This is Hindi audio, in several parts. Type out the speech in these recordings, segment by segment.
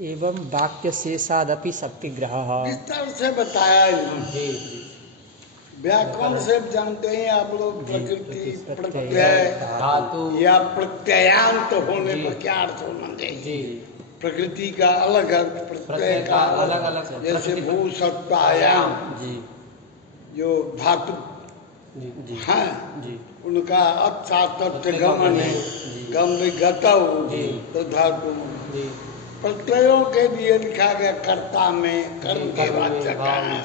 एवं वाक्य शेषादपि शक्तिग्रहः। इस तरह से बताया इन्होंने। व्याकरण से जानते हैं आप लोग प्रकृति प्रत्यय धातु या प्रत्ययांत होने पर क्या अर्थ होना चाहिए। प्रकृति का अलग अर्थ, प्रत्यय का अलग अलग। जैसे भू सत्तायाम जो धातु हैं उनका अच्छा तत्व गमन है, गम गतव तो धातु। प्रत्ययों के लिए लिखा गया कर्ता में कर्म के वाचक हैं,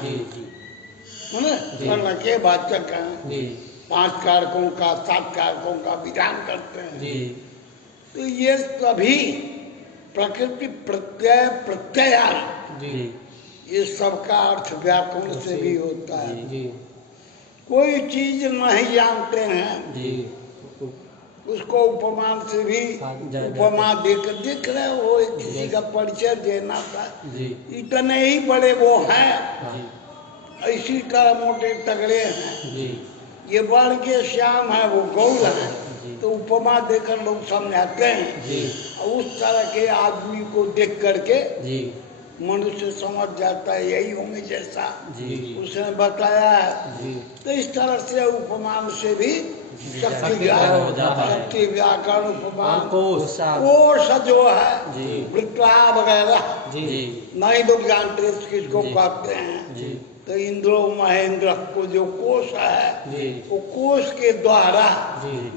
कर्ण के वाचक हैं। 5 कारकों का 7 कारकों का विधान करते हैं। तो ये सभी प्रकृति प्रत्यय प्रत्ययान ये सबका अर्थ व्याकरण से भी होता है। कोई चीज नहीं जानते हैं उसको उपमान से भी उपमा देकर दिख रहे हो, किसी का परिचय देना था। इतने ही बड़े वो हैं, इसी तरह मोटे तगड़े हैं। ये वर्ण के श्याम है, वो गौर है, तो उपमा देकर लोग समझाते हैं। और उस तरह के आदमी को देख करके मनुष्य समझ जाता है यही होंगे जैसा उसने बताया है। तो इस तरह से उपमान से भी शक्ति व्याकरण उपमान कोश जो है वृत्ता वगैरह नहीं लोग जानते किसको कहते हैं। तो इंद्रो महेंद्र को जो कोश है वो कोश के द्वारा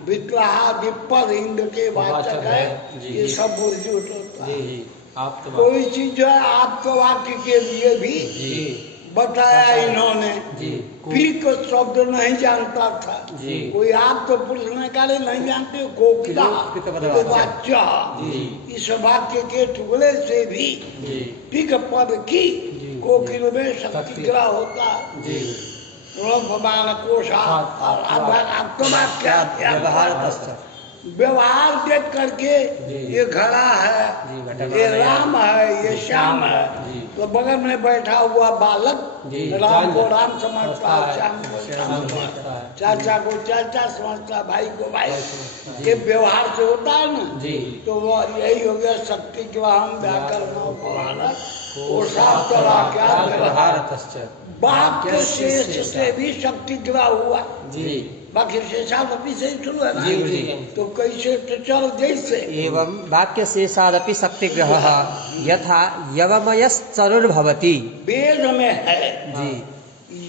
विद्राहा विपद इंद्र के वाचक है। ये सब बुर्जुट होता है। कोई चीज जो है आपके वाक्य के लिए भी बताया इन्होंने। पीक शब्द नहीं जानता था कोई, आप तो पुरुष ने काले नहीं जानते कोकिला वाच्य। इस वाक्य के टुकड़े से भी पीक पद की कोकिल में शक्तिग्रह होता। भगवान कोशा आपका बात क्या व्यवहार देख करके ये घड़ा है, ये राम है, ये श्याम है। तो बगल में बैठा हुआ बालक राम को राम समझता है, श्याम को श्याम समझता है, चाचा को चाचा समझता है, भाई को भाई। ये व्यवहार से होता है ना। तो वो यही हो गया शक्ति के हम व्याकरण वाक्य शेष से भी शक्ति ग्रह हुआ। बाकी शेषादपि से शुरू है ना। तो कैसे तो चल जैसे एवं वाक्य शेषादपि शक्तिग्रहः यथा यवमयश्चरुर्भवति। वेद में है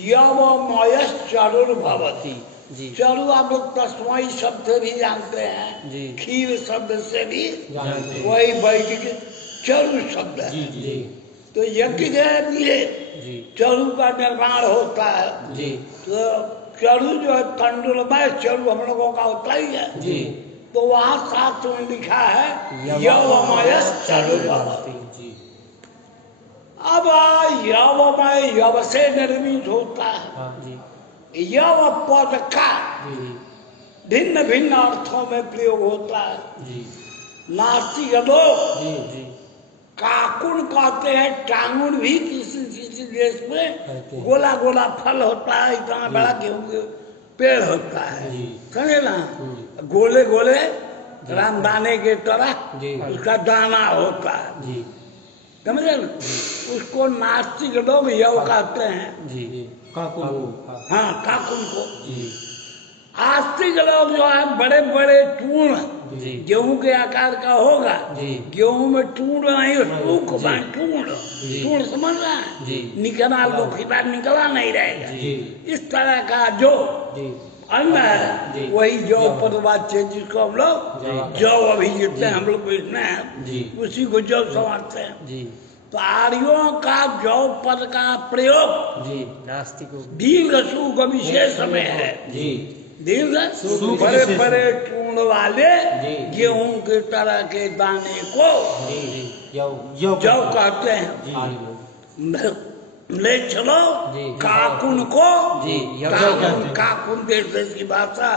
यवमयश्चरुर्भवति। चरु आप लोग तस्मै शब्द से भी जानते हैं, खीर शब्द से भी वही वैदिक चरु शब्द है। तो यज्ञ के लिए चरु का निर्माण होता है। तो चरु जो है तंडुलमय चरु हम लोगों का होता ही है। तो वहाँ शास्त्र में लिखा है यवमयश्चरुर्भवति। अब यवमय यव से निर्मित होता है। यव पद का भिन्न भिन्न अर्थों में प्रयोग होता है। नास्तिक लोग काकुन कहते हैं। टांगुन भी किसी किसी देश में गोला गोला फल होता है, इतना बड़ा गेहूं के पेड़ होता है, समझे ना। गोले गोले रामदाने के तरह उसका दाना होता है, समझे ना। उसको नास्तिक लोग यव कहते हैं, हाँ काकुन को। आस्तिक लोग जो है बड़े बड़े टूण गेहूं के आकार का होगा। गेहूं में टूण नहीं, टूण समझ रहा है, निकला लोग निकला नहीं रहेगा। इस तरह का जो अन्न है वही जौ पदवाच्य जिसको हम लोग जौ अभी जितने हम लोग बेचने हैं उसी को जौ समझते हैं। तो आर्यों का जौ पद का प्रयोग दीर्घ सुख विशेष में है। दीर्घ बड़े बड़े टूण वाले गेहूं के तरह के दाने को जौ कहते हैं। ले चलो काकुन को, काकुन देश की भाषा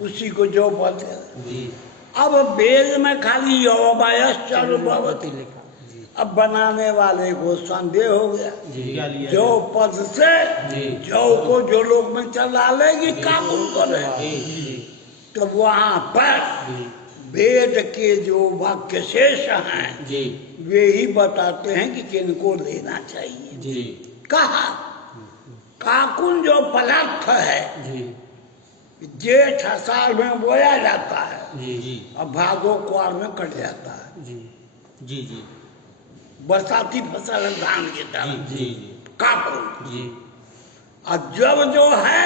उसी को जौ बोलते हैं। अब वेद में खाली यवमयश्चरुर्भवति लिखा। अब बनाने वाले को संदेह हो गया जौ पद से जौ को जो लोग में चला लेगी काकुन को ले। तो वहां पर वेद के जो वाक्य शेष हैं जी वे ही बताते हैं कि किनको लेना चाहिए। जी कहा काकुन जो पदार्थ है जी जेठ आषाढ़ में बोया जाता है जी जी अब भादो क्वार में कट जाता है। जी जी जी बरसाती फसल है धान की तरह जी जी काकुन। जी और जब जो है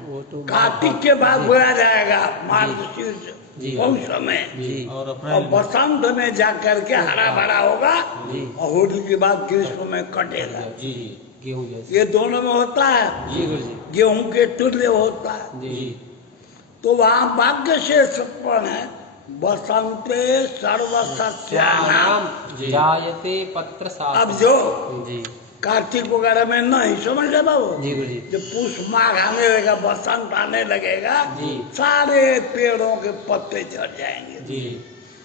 वो तो कार्तिक के बाद जी, बोया जाएगा मार्गशीर्ष जी। पौष में जी और और अप्रैल में बसंत में जाकर के हरा भरा होगा जी। और होली के बाद ग्रीष्म में कटेगा। जी जी गेहूं जैसे ये दोनों में होता है। जी गुरुजी गेहूं के तुल्य होता है। जी तो वहां भाग्य से सत्पण है बसंते सर्वसस्यानाम। जी जायते पत्र साथ अब जो जी कार्तिक वगैरह में नहीं समझ ले बाबू जी गुरुजी जब पुष माघ आने लगेगा बसंत आने लगेगा जी। सारे पेड़ों के पत्ते झड़ जाएंगे। जी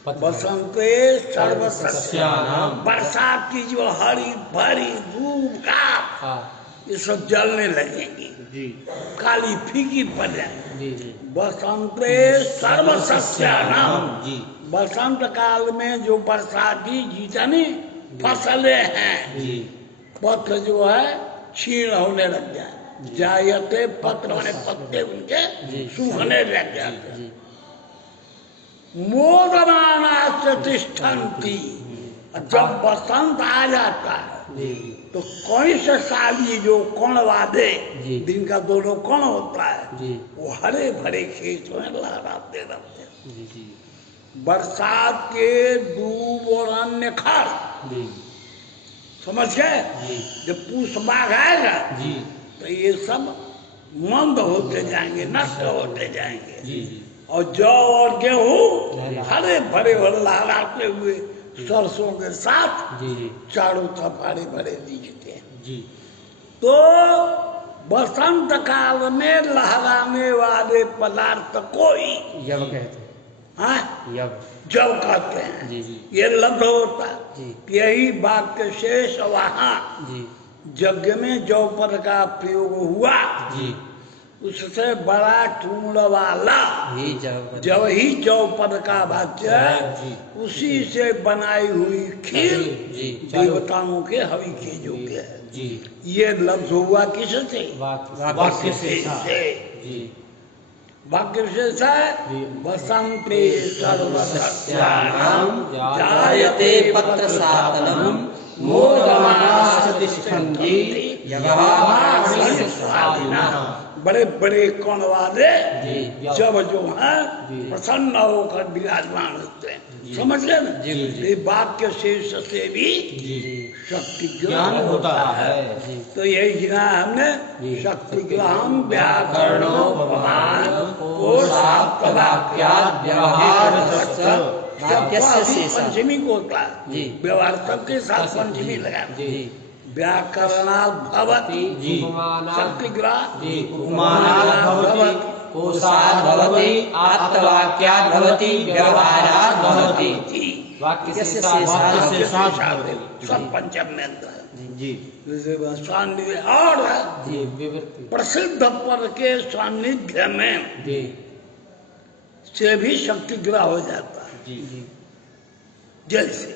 बसंते सर्वसस्यानाम बरसात की जो हरी भरी धूप घास हाँ ये सब जलने लगेंगी जी काली फीकी पड़ जाएंगी। जी जी बसंते सर्वसस्यानाम जी बसंत काल में जो बरसाती जितनी फसलें हैं जी पत्र जो है क्षीण होने लग जाए जायते पत्र माने पत्ते उनके जी। सूखने लग जाते जी मोदमाना प्रतिष्ठन्ति। जब बसंत आ जाता है जी तो कौन से साली जो कण वादे जी। दिन का दोनों कण होता है जी वो हरे भरे खेत में लहराते रहते हैं। जी जी बरसात के दूब और अन्य खार जी समझ गए जी जब पूस माघ आएगा जी तो ये सब मंद होते जाएंगे नष्ट होते जाएंगे। जी जी और जौ और गेहूं हरे भरे और लहराते हुए सरसों के साथ जी जी चारों तरफ हरे भरे दिखते हैं। जी तो बसंत काल में लहराने वाले पदार्थ को ही यव कहते हैं हाँ यव जब कहते हैं जी जी ये लब्ध होता है। जी यही वाक्य शेष वहां जी यज्ञ में जौ पद का प्रयोग हुआ जी उससे बड़ा टूण वाला ही जव जब ही जौ पद का वाक्य जी। उसी से बनाई हुई खीर जी देवताओं के हवि के योग्य है। जी ये लफ्ज हुआ किससे वाक्य से जी वाक्य विशेष है जी। बसंते सर्वसस्यानां जायते पत्र सातनम मोदमानास्तिष्ठन्ति यवामासिसादिना। बड़े बड़े कण वाले जी जब जो है जी। प्रसन्न होकर विराजमान होते हैं। समझ गए ना जी, जी। ये वाक्य शेष से भी जी शक्ति ज्ञान होता है जी तो यही गिना हमने जी। शक्ति ग्रहम व्याकरणोपमान कोशाप्तवाक्याद् व्यवहारतस्य वाक्यस्य शेषः। पंचमी को होता है जी। व्यवहार सबके साथ पंचमी लगाना जी व्याकरणात् भवति जी। शक्ति ग्रह जी उपमानात् भवति कोशाद् भवति आप्तवाक्याद् भवति व्यवहाराद् भवति वाक्यस्य शेषाद् भवति। सब पंचम में अंतर है। जी सान्निध्य और जी विवृत्ति प्रसिद्ध पद के सान्निध्य में जी से भी शक्ति ग्रह हो जाता है। जी जी जैसे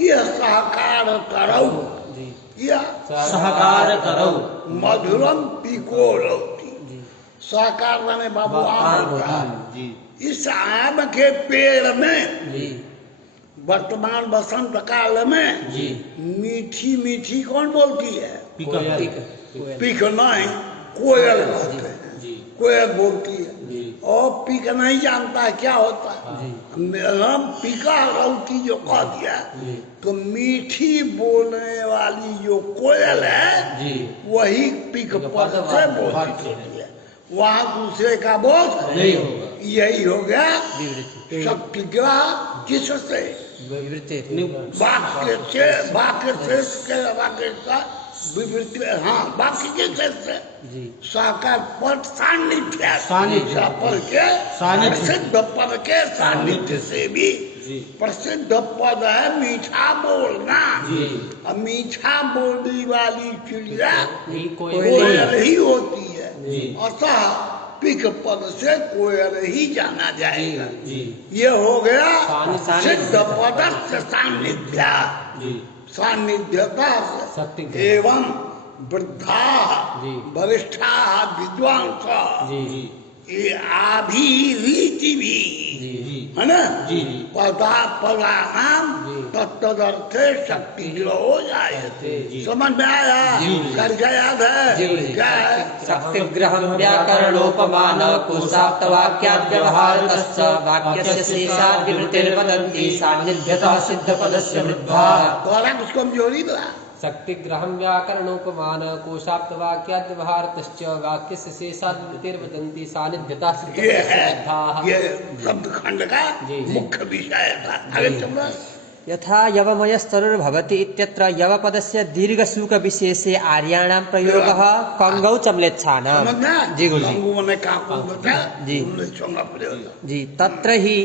यह सहकार करो जी यह सहकार करो मधुरम पिकोलौती जी सहकार माने बाबू आम आम होता है। जी इस आम के पेड़ में जी वर्तमान बसंत काल में जी मीठी मीठी कौन बोलती है कोयल पीक नहीं कोयल बोलते हैं जी कोयल बोलती है जी और पीक नहीं जानता है क्या होता है जी मेरा पीका रौती जो कह दिया जी तो मीठी बोलने वाली जो कोयल है जी वही पिक पद से बोलती होती है वहां दूसरे का बोध नहीं होगा यही हो गया विवृत्ति शक्ति ग्रह किससे विवृत्ति वाक्य से विवृत्ति हाँ वाक्य के से जी साकार पद सान्निध्य सान्निध्य। पद के सान्निध्य। प्रसिद्ध पद के सान्निध्य से भी जी प्रसिद्ध पद है मीठा बोलना जी अब मीठा बोलने वाली चिड़िया कोयल कोयल ही होती है जी। अतः पिक पद से कोयल ही जाना जाएगा। जी ये हो गया सान्निध्य। सिद्ध पदस्थ सान्निध्या, जी सान्निध्यता शक्ति एवं वृद्धा जी। वरिष्ठा विद्वांस जी जी ये रीति भी जी जी है ना। जी पदा पदानाम जी। तत्तदर्थे शक्ति हो जाए। जी। समझ में आया? जी। करके याद है जी गुरुजी। क्या है? शक्तिग्रहं व्याकरणोपमान कोशाप्तवाक्याद्व्यवहारतश्च वाक्यस्य शेषाद्विवृतिर्वदन्ति सान्निध्यतः सिद्धपदस्य वृद्धा। द्वारा कुछ कमजोरी ला शक्तिग्रहं व्याकरणोपमान कोशाप्तवाक्याद्व्यवहारतश्च वाक्यस्य शेषाद्विवृतिर्वदन्ति सान्निध्यतः ये सिद्धपदस्य है वृद्धा। ये शब्द खंड का जी, जी। मुख्य विषय था। आगे चल रहा है। यथा यवमयस्तरुर्भवति इत्यत्र यवपदस्य दीर्घसूकविशेषे आर्याणां प्रयोगः कङ्गौ च म्लेच्छानाम्। समझना? जी गुरुजी। कंगू ने काकू बता जी। उन्होंने चोंगा प्रयोग। जी तत्र ही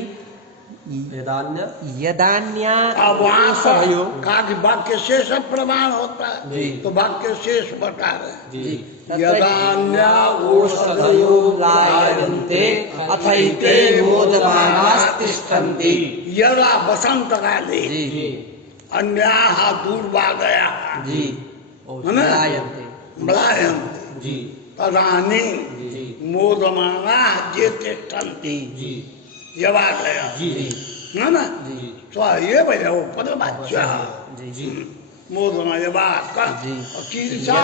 वेदान्य यदान्या अब वहाँ औषधयो कहा कि वाक्य शेष प्रमाण होता है। जी। तो वाक्य शेष बता रहे जी यदान्या औषधयो लायन्ते अथैते मोदमानास्तिष्ठन्ति। यदा वसंत काले जी अन्याः दूर्वादया जी है ना? लायन्ते म्लायन्ते जी तदानीं जी मोदमानाः ये तिष्ठन्ति जी यवादया जी है ना। जी तो ये भैया वो पदवाच्य जी जी मोदमा यवाद का जी। कीर्षा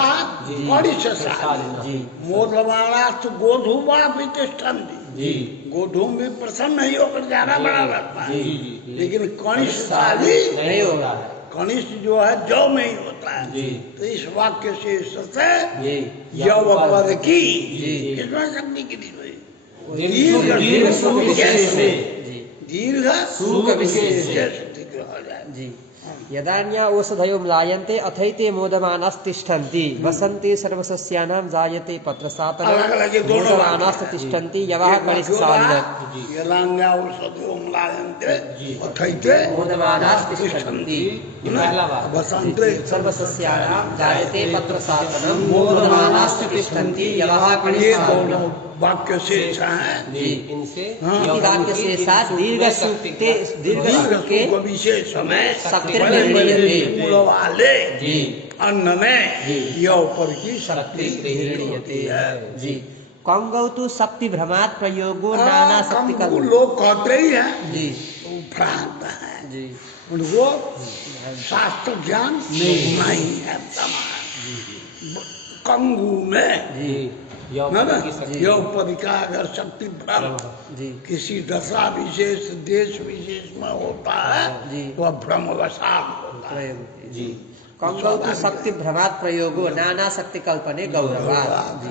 जी। परिशसाली जी मोदमानास्तु गोधूमा भी तिष्ठन्ति। जी गोधूम भी प्रसन्न नहीं होकर ज्यादा बड़ा रहता है। जी जी लेकिन कनिष्ठशाली नहीं हो रहा है। कनिष्ठ जो है जौ में ही होता है। जी। तो इस वाक्य से से जी यव पद की जी। किसमें शक्ति की दी हुई? दीर्घ दीर्घ सुख विशेष से। जी दीर्घ सुख विशेष से। हो जाए। जी यदान्या औषधयो म्लायन्ते अथैते मोदमानास्तिष्ठन्ति वसन्ते सर्वसस्यानां जायते पत्रशातनं अलग-अलग ये दोनों मोदमानास्तिष्ठन्ति यवः कनिष्ठसालिनः। यदान्या औषधयो म्लायन्ते अथैते मोदमानास्तिष्ठन्ति पहला बात वसन्ते सर्वसस्यानां जायते पत्रशातनं मोदमानास्तिष्ठन्ति यवः ये कनिष्ठसालिनः। दोनों वाक्य शेष हैं। जी इनसे हाँ। वाक्य से साथ दीर्घ सुख के विशेष में शक्ति बड़े बड़े गृह्णीयते। फूल वाले जी अन्न में जी। यह ऊपर की शक्ति गृह्णीयते जी कंगौ तो शक्ति भ्रमात् प्रयोगो नाना शक्ति कंगू लोग कहते ही हैं जी वो भ्रांत है। जी उनको शास्त्र ज्ञान नहीं है। कंगू में जी ना यह पद का अगर शक्ति भ्रम जी किसी दशा विशेष देश विशेष में होता है जी। तो भ्रम वसात होता है। प्रयोग जी कंगौ तो शक्ति भ्रमात् प्रयोगो नाना शक्ति कल्पने गौरवात् जी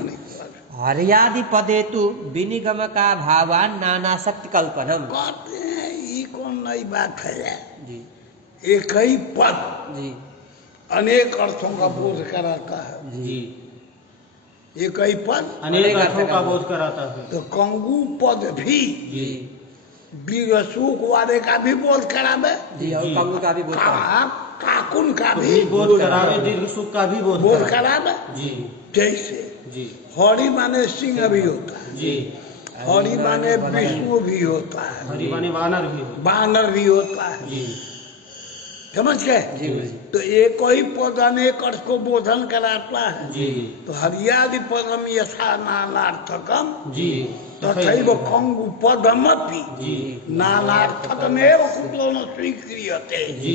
हरियादि पदे तो विनिगम का भावान नाना शक्ति कल्पनम। कहते हैं ये कौन नई बात है? जी एक ही पद जी अनेक अर्थों का बोध कराता है। जी एक ही पद अनेक अर्थों का बोध कराता है। तो कंगू पद भी जी दीर्घ सुख वाले का भी बोध करावे, जी और कंगू का भी बोध करा काकुन का भी भी बोध करावे, दीर्घ सुख का भी बोध बोध करावे। करावे। जी जैसे जी हरि माने सिंह भी होता है, जी हरि माने विष्णु भी होता है, हरि माने वानर भी हो। बानर भी होता है। जी समझ गए? जी तो एक ही पद अनेक अर्थ को बोधन कराता है। जी तो हरियादि पदम यथा नानार्थकम जी तथैव कंगु पदमपि जी नानार्थकमेव कुतो न स्वीक्रियते। जी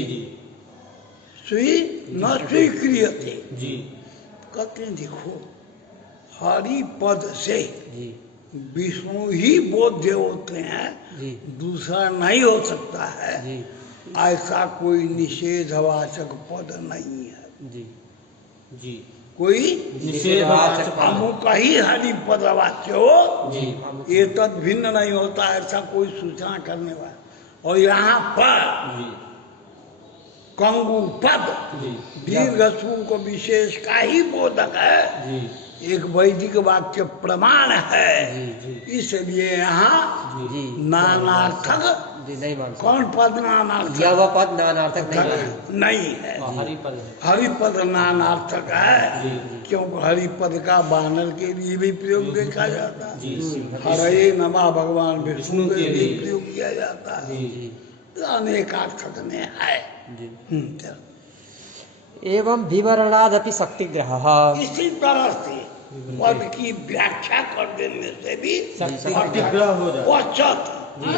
न स्वीक्रियते। जी कहते हैं देखो हरि पद से जी विष्णु ही बोध्य होते हैं, जी दूसरा नहीं हो सकता है। जी ऐसा कोई निषेधवाचक पद नहीं है। जी जी कोई निषेधवाचक अमुक ही हरि पदवाच्य हो, जी ये तद भिन्न नहीं होता, ऐसा कोई सूचना करने वाला। और यहाँ पर जी कंगु पद जी दीर्घ सु को विशेष का ही बोधक है, जी एक वैदिक वाक्य प्रमाण है। जी जी इसलिए यहाँ जी नानार्थक जी नहीं मान सकते। कौन पद नानार्थक यह वह पद नानार्थक नहीं मानेंगे। नहीं है। हरिपद है। हरिपद नानार्थक है, जी क्योंकि हरिपद का बानर के लिए भी प्रयोग देखा जाता है, जी हरे नमा भगवान विष्णु विष्णु के के लिए लिए। प्रयोग किया जाता है। जी अनेकार्थक में है। जी चलो। एवं विवरणादपि शक्तिग्रहः इसी तरह से पद की व्याख्या कर देने से भी शक्तिग्रह हो जाए। पचत जी।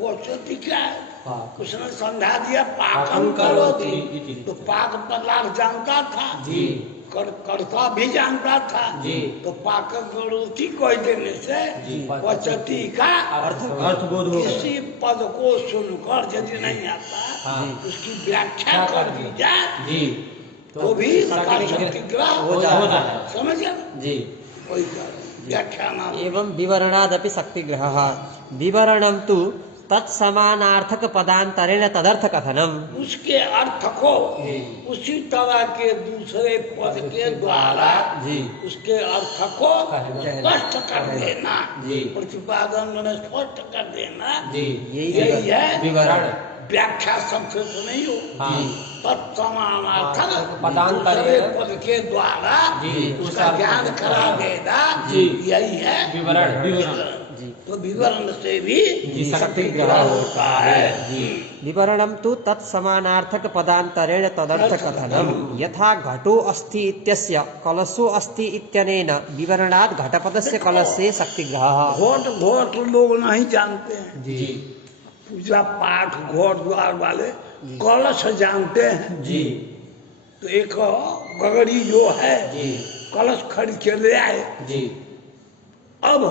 पचत क्या है? पाक। उसने समझा दिया पाकम पाकम करो करोति। थी, तो पाक पदार्थ जानता था, जी कर्ता भी जानता था, जी। तो पाक करोति कह देने से जी। पचती का अर्थबोध हो गया। किसी पद को सुनकर यदि नहीं आता हाँ। उसकी व्याख्या कर दी जाए जी तो भी उसका शक्तिग्रह हो जाता है। समझ गया? जी वही व्याख्या नाम। एवं विवरणादपि शक्तिग्रहः विवरणं तु तत्समानार्थक पदांतरेण तदर्थ कथनम। उसके अर्थ को उसी तरह के दूसरे पद के द्वारा जी उसके अर्थ को कहना। स्पष्ट कर देना, जी। प्रतिपादन में स्पष्ट कर देना, जी यही है विवरण। व्याख्या सबसे तो नहीं हो। हाँ। तत्समानार्थक पदांतरेण। दूसरे पद के द्वारा जी। उसका ज्ञान करा देना, जी। यही है विवरण। विवरण। जी तो विवरण से भी जी, शक्तिग्रह होता है। विवरणं तु तत्समानार्थक पदांतरेण तदर्थ कथनम। यथा घटो अस्ति इत्यस्य कलशो अस्ति इत्यनेन विवरणात् घटपदस्य कलशे शक्तिग्रहः। घोट लोग नहीं जानते हैं, जी पूजा पाठ घोट द्वार वाले कलश जानते हैं। जी तो एक गगड़ी जो है जी कलश खरीद के ले आए, जी अब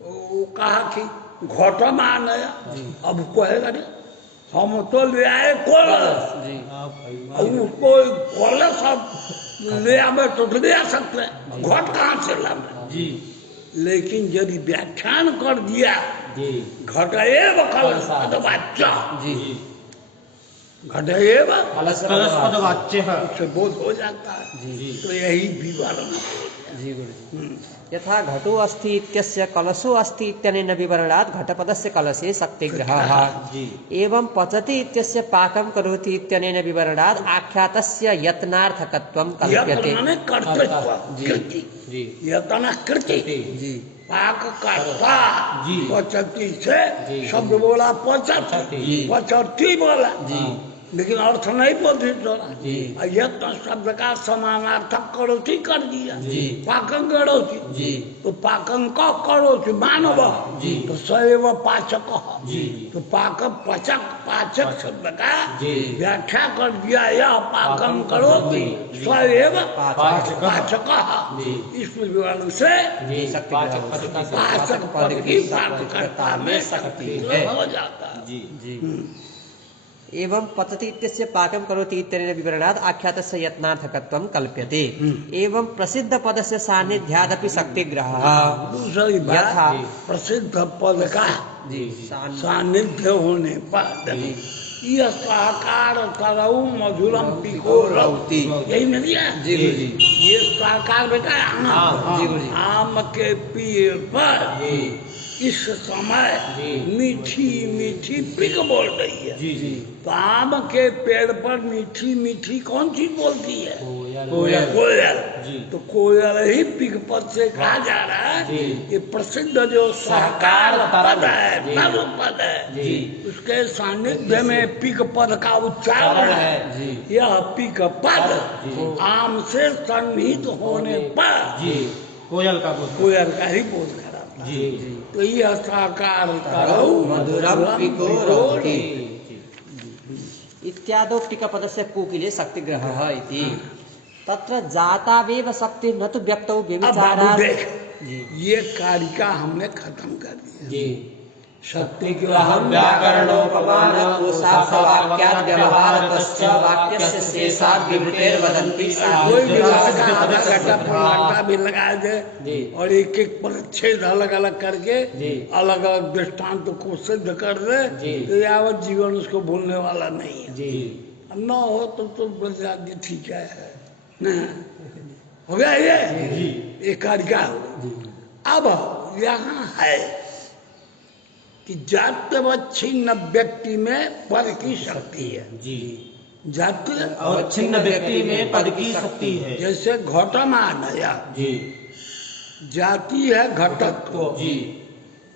वो कहा कि घोट मान आया, अब कहेगा नहीं हम तो ले आए कलश, जी अब उसको कलश अब ले आवे तो ले आ सकते हैं, घोट कहाँ से लावे? जी लेकिन यदि व्याख्यान कर दिया जी घटेव कलश पदवाच्य, जी घटेव कलश पदवाच्य है। उससे बोध हो जाता है। जी तो यही विवरण। जी गुरुजी। यथा घटो अस्ति इत्यस्य कलशो अस्ति इत्यनेन विवरणात् घटपदस्य कलशे शक्तिग्रहः। जी एवं पचति इत्यस्य पाकं करोति इत्यनेन विवरणात् आख्यातस्य यत्नार्थकत्वं कल्प्यते। यत्न माने कर्तृत्व, जी। कृति, जी यत्न कृति, जी पाक करता, जी। पचती से जी। शब्द बोला पचती, जी। पचती बोला, जी लेकिन अर्थ नहीं बोधित हो जी। रहा। यत्न शब्द का समानार्थक करोति कर दिया, जी। पाकं करोति, जी तो पाकं का करोति मानव, जी। तो सैव पाचक, जी। तो पाक पचक पाचक शब्द का जी। व्याख्या कर दिया, यह पाकं करोति जी। सैव पाचक। पाचक। जी। इस विवरण से जी पाचक पद का पाचक पद की प्राप्तकर्ता में शक्ति है। हो जाता है। जी जी एवं पचति इत्यस्य पाकं करोति इत्यनेन विवरणात् आख्यातस्य यत्नार्थकत्वं कल्प्यते। एवं प्रसिद्ध पदस्य सान्निध्यादपि शक्तिग्रहः। दूसरी बात, यथा प्रसिद्ध पद का जी सान्निध्य होने पर यह साकार करऊ मधुरम पिको रौती, यही मिल गया। जी गुरुजी। ये साकार बेटा आम, जी गुरुजी। आम के पेड़ पर इस समय जी। मीठी मीठी पिक बोल रही है। जी जी तो आम के पेड़ पर मीठी मीठी कौन चीज बोलती है? कोयल। कोयल। जी। तो कोयल ही पिक पद से कहा जा रहा है। जी। ये प्रसिद्ध जो सहकार पद है, जी। नव पद है, जी। उसके सानिध्य में पिक पद का उच्चारण है। जी। यह पिक पद जी। आम से सन्निहित होने पर जी कोयल का बोध। कोयल का ही बोध कराता है। जी तो यह साकार करौ मधुरम पिको रौती जी इत्यादौ टिकपदस्य पूकिले शक्तिग्रहः इति। तत्र जातावेव शक्ति न तु व्यक्तौ अब बाबू व्यभिचारात्। देख, जी ये कारिका हमने खत्म कर दिया। जी शक्तिग्रहम व्याकरणोपमान कोशार्थवाक्याद् व्यवहारतश्च वाक्यस्य शेषाद् विवृतेर्वदन्ति कोई भी लड़का आधा घंटा साधित पौना घंटा भी लगा दे जी। और एक एक परिच्छेद अलग अलग करके जी। अलग अलग दृष्टांत को सिद्ध कर दे, जी। तो यावत जीवन उसको भूलने वाला नहीं है। जी न हो तो बलराजी ठीक है ना। हो गया ये कार्य हो। अब यहाँ है कि जात्यवच्छिन्न व्यक्ति में पद की शक्ति है। जी। जाति अवच्छिन्न व्यक्ति में पद की शक्ति है। जैसे घटमान है, जी। जाति है घटत्व। जी।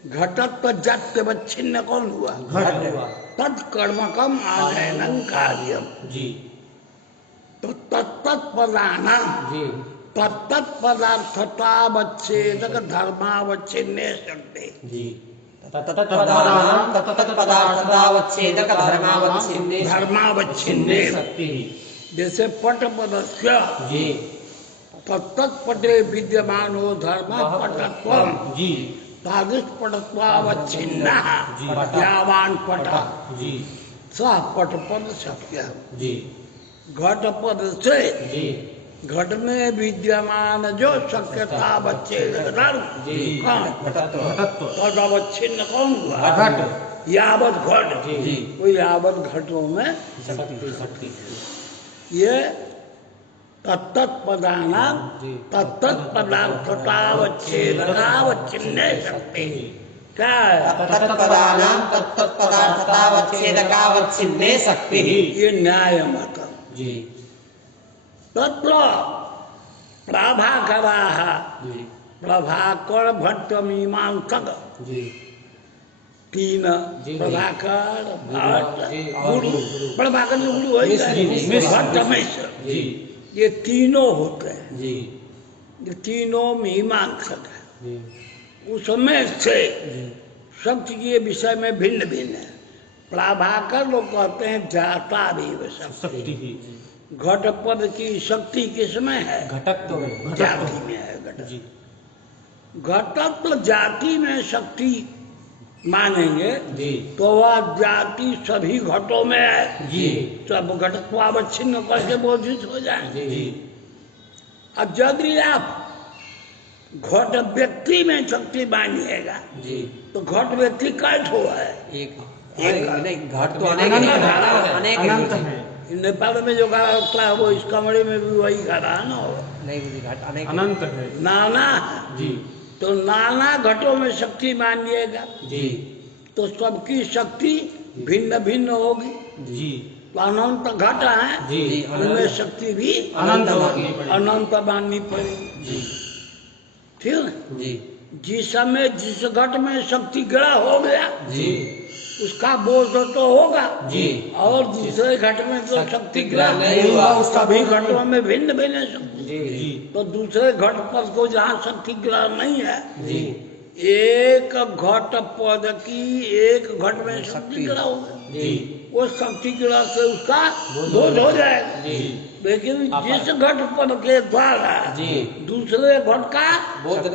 घटत्व जात्यवच्छिन्न कौन हुआ? घट हुआ। तत्कर्मकम आनयनं कार्यम। जी। तो तत्तत्पदानां जी। तत्तत्पदार्थतावच्छेदक धर्मावच्छिन्ने शक्ति। जी। तत्पदानां तत्पदार्थतावच्छेदक धर्मावच्छिन्ने शक्ति। जैसे पटपदस्य जी। तत्तत्पटे विद्यमानो धर्म पटत्वम जी। तादृशपटत्वावच्छिन्नः जी। यावान् पट जी। सः पटपद शक्य। जी। घटपद से जी। घट में विद्यमान जो शक्यतावच्छेदक धर्म जी। कौन? घटत्व। तदवच्छिन्न कौन हुआ? घट। यावत घट। जी। वो यावत घटों में शक्ति। ये तत्तत्पदानां तत्तत्पदार्थतावच्छेदकावच्छिन्ने शक्ति। क्या है? तत्पदानां तत्पदार्थतावच्छेदकावच्छिन्ने शक्तिः। ये न्याय मत। जी। तत्र प्राभाकराः जी। प्रभाकर भट्ट मीमांसक जी। तीन जी। प्रभाकर भट्ट जी। गुरु। प्रभाकर जो गुरु वही मिश्र जी, है, मिश्र। भट्ट मिश्र। जी। ये तीनों होते हैं। जी। ये तीनों मीमांसक है। जी। उसमें से जी। शक्ति के विषय में भिन्न भिन्न है। प्रभाकर लोग कहते हैं जाता भी वह शक्ति शक्ति। ही। घटपद की शक्ति किसमें है? घटत्व में। जाति में है। घट जी। घटत्व जाति में शक्ति मानेंगे जी। तो वह जाति सभी घटों में है। जी। सब घटत्वावच्छिन्न करके बोधित हो जाएंगे। जी। अब यदि आप घट व्यक्ति में शक्ति मानिएगा जी। तो घट व्यक्ति कैठ हुआ है। एक एक नहीं, घट तो अनेक अनंत है, है। अनेक अनंत है। है। नेपाल में जो घड़ा होता है वो इस कमरे में भी वही घड़ा है ना। नहीं मुझे घट अनेक अनंत है। नाना है। जी। तो नाना घटों में शक्ति मानिएगा जी। तो सबकी शक्ति भिन्न भिन्न होगी। जी। तो अनंत घट है, जी। उनमें शक्ति भी अनंत माननी पड़ेगी। अनंत माननी पड़ेगी। जी। ठीक है। जी। जिस समय जिस घट में शक्ति ग्रह हो गया जी। उसका बोध तो होगा। जी। और दूसरे घट में जो शक्ति ग्रह नहीं हुआ, उसका भी घटों में भिन्न भिन्न शक्ति। जी। तो दूसरे घट पद को जहाँ शक्ति ग्रह नहीं है, जी। एक घट पद की एक घट में शक्ति ग्रह होगा। जी। वो शक्ति ग्रह से उसका बोध हो जाएगा। जी। लेकिन जिस घट पद के द्वारा जी। दूसरे घट का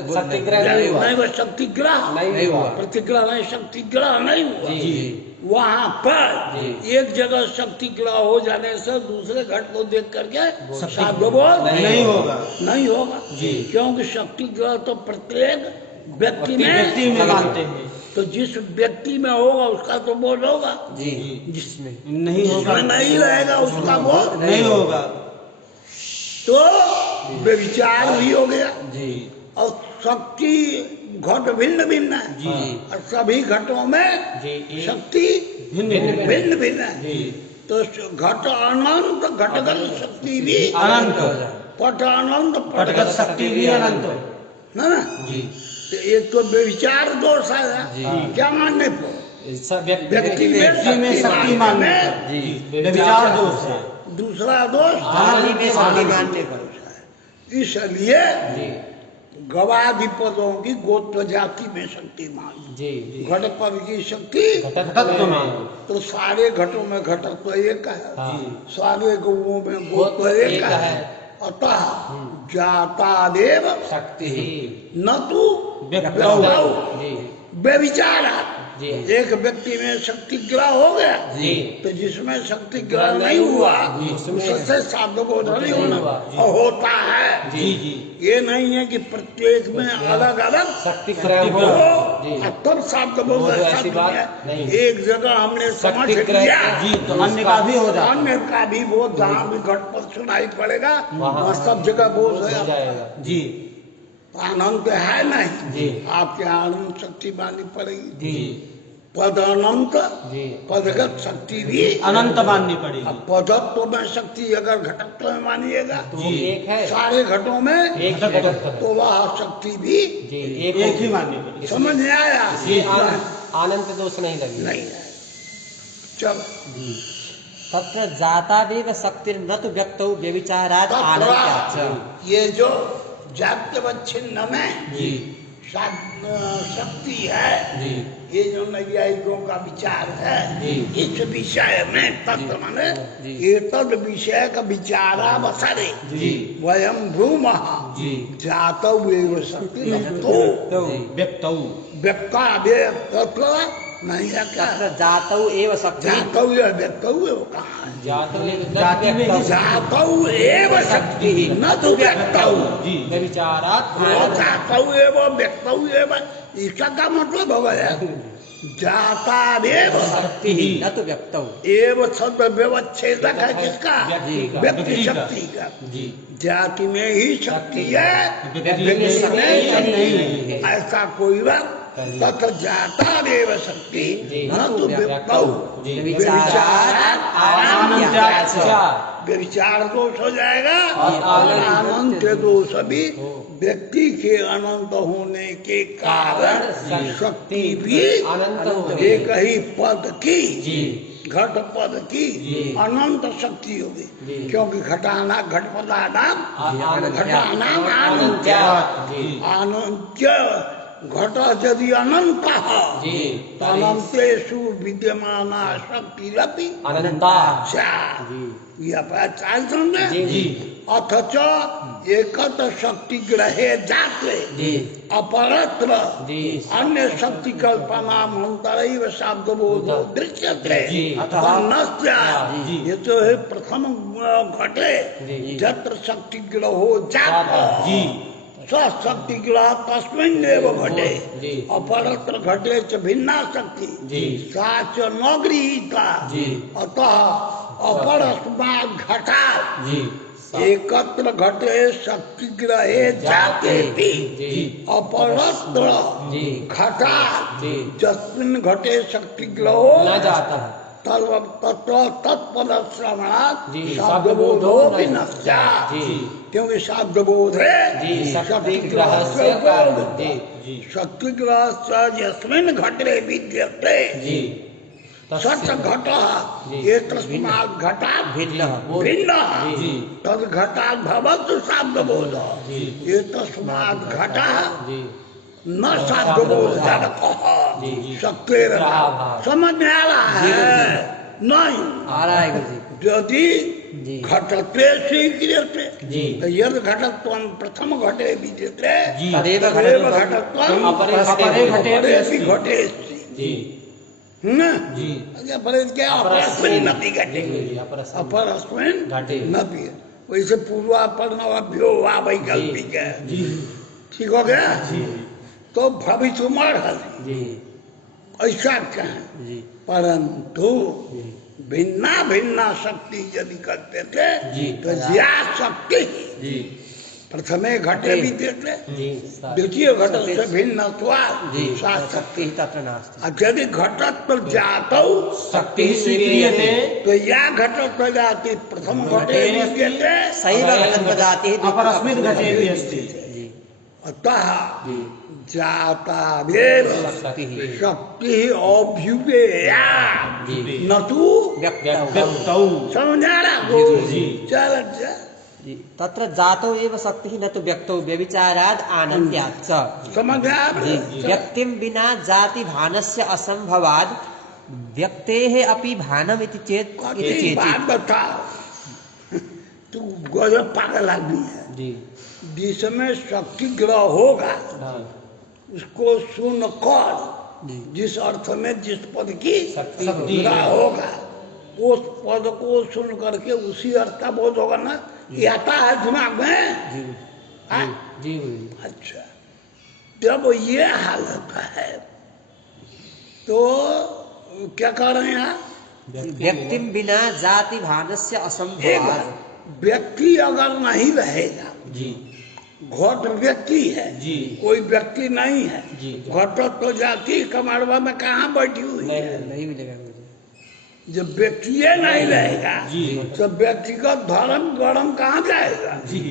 शक्ति ग्रह नहीं हुआ। नहीं, वो शक्ति ग्रह नहीं हुआ। प्रतिग्रह नहीं, शक्ति ग्रह नहीं हुआ। जी। वहाँ पर जी। एक जगह शक्ति ग्रह हो जाने से दूसरे घट को देख करके शक्ति शब्द बोध नहीं होगा। नहीं होगा। जी। क्योंकि शक्ति ग्रह तो प्रत्येक व्यक्ति व्यक्ति में मानते हैं। तो जिस व्यक्ति में होगा उसका तो बोध होगा। जी। जिसमें नहीं होगा। जिसमें नहीं रहेगा उसका बोध नहीं होगा। तो व्यभिचार भी हो गया। जी। और शक्ति घट भिन्न भिन्न है। जी। और सभी घटों में जी। शक्ति भिन्न भिन्न भिन्न है। जी। तो घट अनंत घटगत शक्ति भी अनंत। पट अनंत पटगत शक्ति भी अनंत। है ना। जी। तो एक तो व्यभिचार दोष आया। जी। क्या मानने पर? व्यक्ति में शक्ति मानने पर। जी। विचार दोष है। दूसरा दोष जाति में शक्ति मानने पर। इसलिए जी। गवादि पदों की गोत्र जाति में शक्ति मान। जी। घट पद की शक्ति घटत्व में। तो सारे घटों में घटत्व एक है। हाँ। सारे गौओं में गोत्र एक है। अतः जातादेव शक्ति न तू व्यक्तौ व्यभिचारात्। जी। एक व्यक्ति में शक्ति ग्रह हो गया जी। तो जिसमें शक्ति ग्रह नहीं हुआ जी। उससे शब्द बोध नहीं होना जी। और होता है। जी जी ये नहीं है कि प्रत्येक में अलग अलग शक्ति हो ग्रह हो जी और तब शब्द बोध बोध ऐसी शब्द बात में नहीं। एक जगह हमने समझ शक्ति ग्रह लिया जी तो अन्य का भी हो जाता अन्य का भी बोध जहाँ भी घट पर सुनाई पड़ेगा वहाँ सब जगह बोध हो है। जाएगा जी आनंद है नहीं जी। आपके आनंद शक्ति माननी पड़ेगी। जी पद अनंत जी पदगत शक्ति भी अनंत माननी पड़ेगी। अब पदत्व में शक्ति अगर घटत्व में मानिएगा तो वो एक है सारे घटों में एक ही घटक है तो वह शक्ति भी जी एक ही माननी पड़ेगी। समझ में आया ये आनंद दोष नहीं लगी नहीं है। चल जी तत्र जातादेव शक्तिर्न तु व्यक्तौ व्यभिचारात् आनन्त्याच्च। ये जो जात्यवच्छिन्न में जी शक्ति है जी ये जो नैयायिकों का विचार है जी। इस विषय में तत्व माने जी। ये तद विषय का विचारावसरे जी वयम ब्रूमः जी जातौ एव शक्ति व्यक्तो व्यक्तौ व्यक्ता व्यक्तत्व नहीं है क्या तत्र जातौ एव शक्ति जातौ या व्यक्तौ एव कहाँ है जाति में ही जातौ एव शक्ति न तो व्यक्तौ जी व्यभिचारात् वो जातौ एव व्यक्तौ एव इसका क्या मतलब हो गया जातादेव शक्ति न तु व्यक्तौ। एव शब्द व्यवच्छेदक है किसका व्यक्ति का। व्यक्ति शक्ति का जी जाति में ही शक्ति है व्यक्ति व्यक्ति में शक्ति शक्ति नहीं नहीं है। ऐसा कोई बात तथा जातादेव शक्ति न तो व्यक्तौ जी। व्यभिचारात् आनन्त्याच्च। व्यभिचार दोष हो जाएगा और और अनंत दोष भी व्यक्ति के अनंत होने के कारण जी। शक्ति भी अनंत हो एक ही पद की जी घट पद की जी। अनंत शक्ति होगी जी। क्योंकि घटाना घटपदानाम आनंत्यात् घटानाम अनंत्य जी अनंत्य घट यदि अनंत जी अनंतेषु विद्यमाना शक्तिरपि अनंता जी यह पहचान समझे जी जी अथच एकत शक्ति ग्रहे जाते जी अपरत्र जी अन्य शक्ति कल्पना मंत्र शब्द बोधो दृश्यते जी। अतः नस्य जी। ये तो है प्रथम घटे जी। जत्र शक्ति ग्रहो जाता जी शक्ति ग्रह तस्मिन् एव घटे जी। अपरत्र घटे च भिन्ना शक्ति जी। सा च न गृहीता जी। अतः अपरस्मात् घटात् जी एकत्र घटे शक्ति ग्रहे जाते भी जी अपरत्र जी घटात् जी। जस्मिन् घटे शक्ति ग्रहो न जाता है तत्व तत्पद श्रवणात् जी। शब्द बोधो भी न स्यात्। जी क्योंकि शब्द बोध है जी शक्ति ग्रह से कारण जी जी शक्ति ग्रह यस्मिन् घटे विद्यते जी सच घट जी। ये तस्मात् घटात् भिन्नः भिन्नः जी तद घटात् भवतु शब्द बोध जी ये तस्मात् घटः जी न शब्द बोध जनकः जी। शक्ति भाव। समझ में आ रहा है नहीं आ रहा है गुरुजी यदि जी। घटत्वे स्वीक्रियते जी तो यद घटत्वं प्रथम घटे विद्यते जी तदेव तदेव घटत्वं घटत्वं अपरे अपरे घटे घटे अस्ति। घटे अस्ति। जी न जी अच्छा परे क्या अपरस्मिन् नपि घटे अपरस्मिन् अपरस्मिन् घटे। नपि वैसे पूर्वापरनभ्यो वा वैकल्पिक है जी ठीक हो गया जी तो भवितुमर्हति जी ऐसा कहें जी परंतु भिन्ना भिन्ना शक्ति यदि करते थे जी। तो ज्या शक्ति जी प्रथमे घटे विद्यते जी द्वितीय घट से भिन्न जी सा शक्ति शक्ति ही तत्र नास्ति। यदि घटत्व जातौ शक्ति स्वीक्रियते तो या घटत्व जाति प्रथम घटे विद्यते सैव घटत्व जातिः अपरस्मिन् घटे भी अस्ति जी अतः जी जातादेव शक्ति ही शक्ति अभ्युपेया जी न तु व्यक्तौ व्यक्तौ समझा रहा जी। चल जी तत्र जातौ एव शक्तिः न तु व्यक्तौ व्यभिचारात् आनन्त्याच्च। समझ जी आया व्यक्तिं विना जाति भानस्य असंभवात् व्यक्तेः अपि भानम् इति चेत् बात बता तू गजब पागल आदमी है जी जिसमें शक्ति ग्रह होगा हाँ, उसको सुन कर जी जिस अर्थ में जिस पद की शक्ति ग्रह होगा उस पद को सुन करके उसी अर्थ का बोध होगा ना। ये आता है दिमाग में। जी हाँ? जी गुरुजी। अच्छा, जब ये हालत है तो क्या कर रहे हैं आप? व्यक्तिम बिना जाति भानस्य एक असंभवात्। बात, व्यक्ति अगर नहीं रहेगा, जी घट व्यक्ति है जी कोई व्यक्ति नहीं है, जी घट तो जाति कमरवा में कहाँ बैठी हुई है। नहीं मिलेगा मुझे। जब व्यक्ति नहीं रहेगा जी तो व्यक्तिगत धर्म गरम कहाँ जाएगा। जी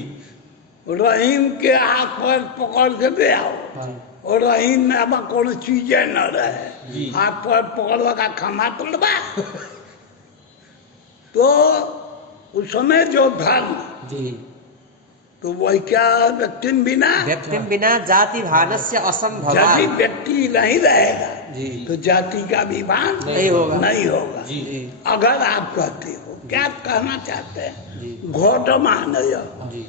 रहीम के हाथ पर पकड़ के ले आओ और रहीम में अब कोनो चीजें न रहे, जी। हाथ पर पकड़वा का खमा तोड़वा तो उस समय जो धर्म जी तो वही क्या व्यक्ति बिना व्यक्तिम बिना जाति भानस्य यदि असंभवात्। व्यक्ति नहीं रहेगा जी तो जाति का विभान नहीं होगा। नहीं होगा। जी जी अगर आप कहते हो क्या आप कहना चाहते हैं जी घट मानय जी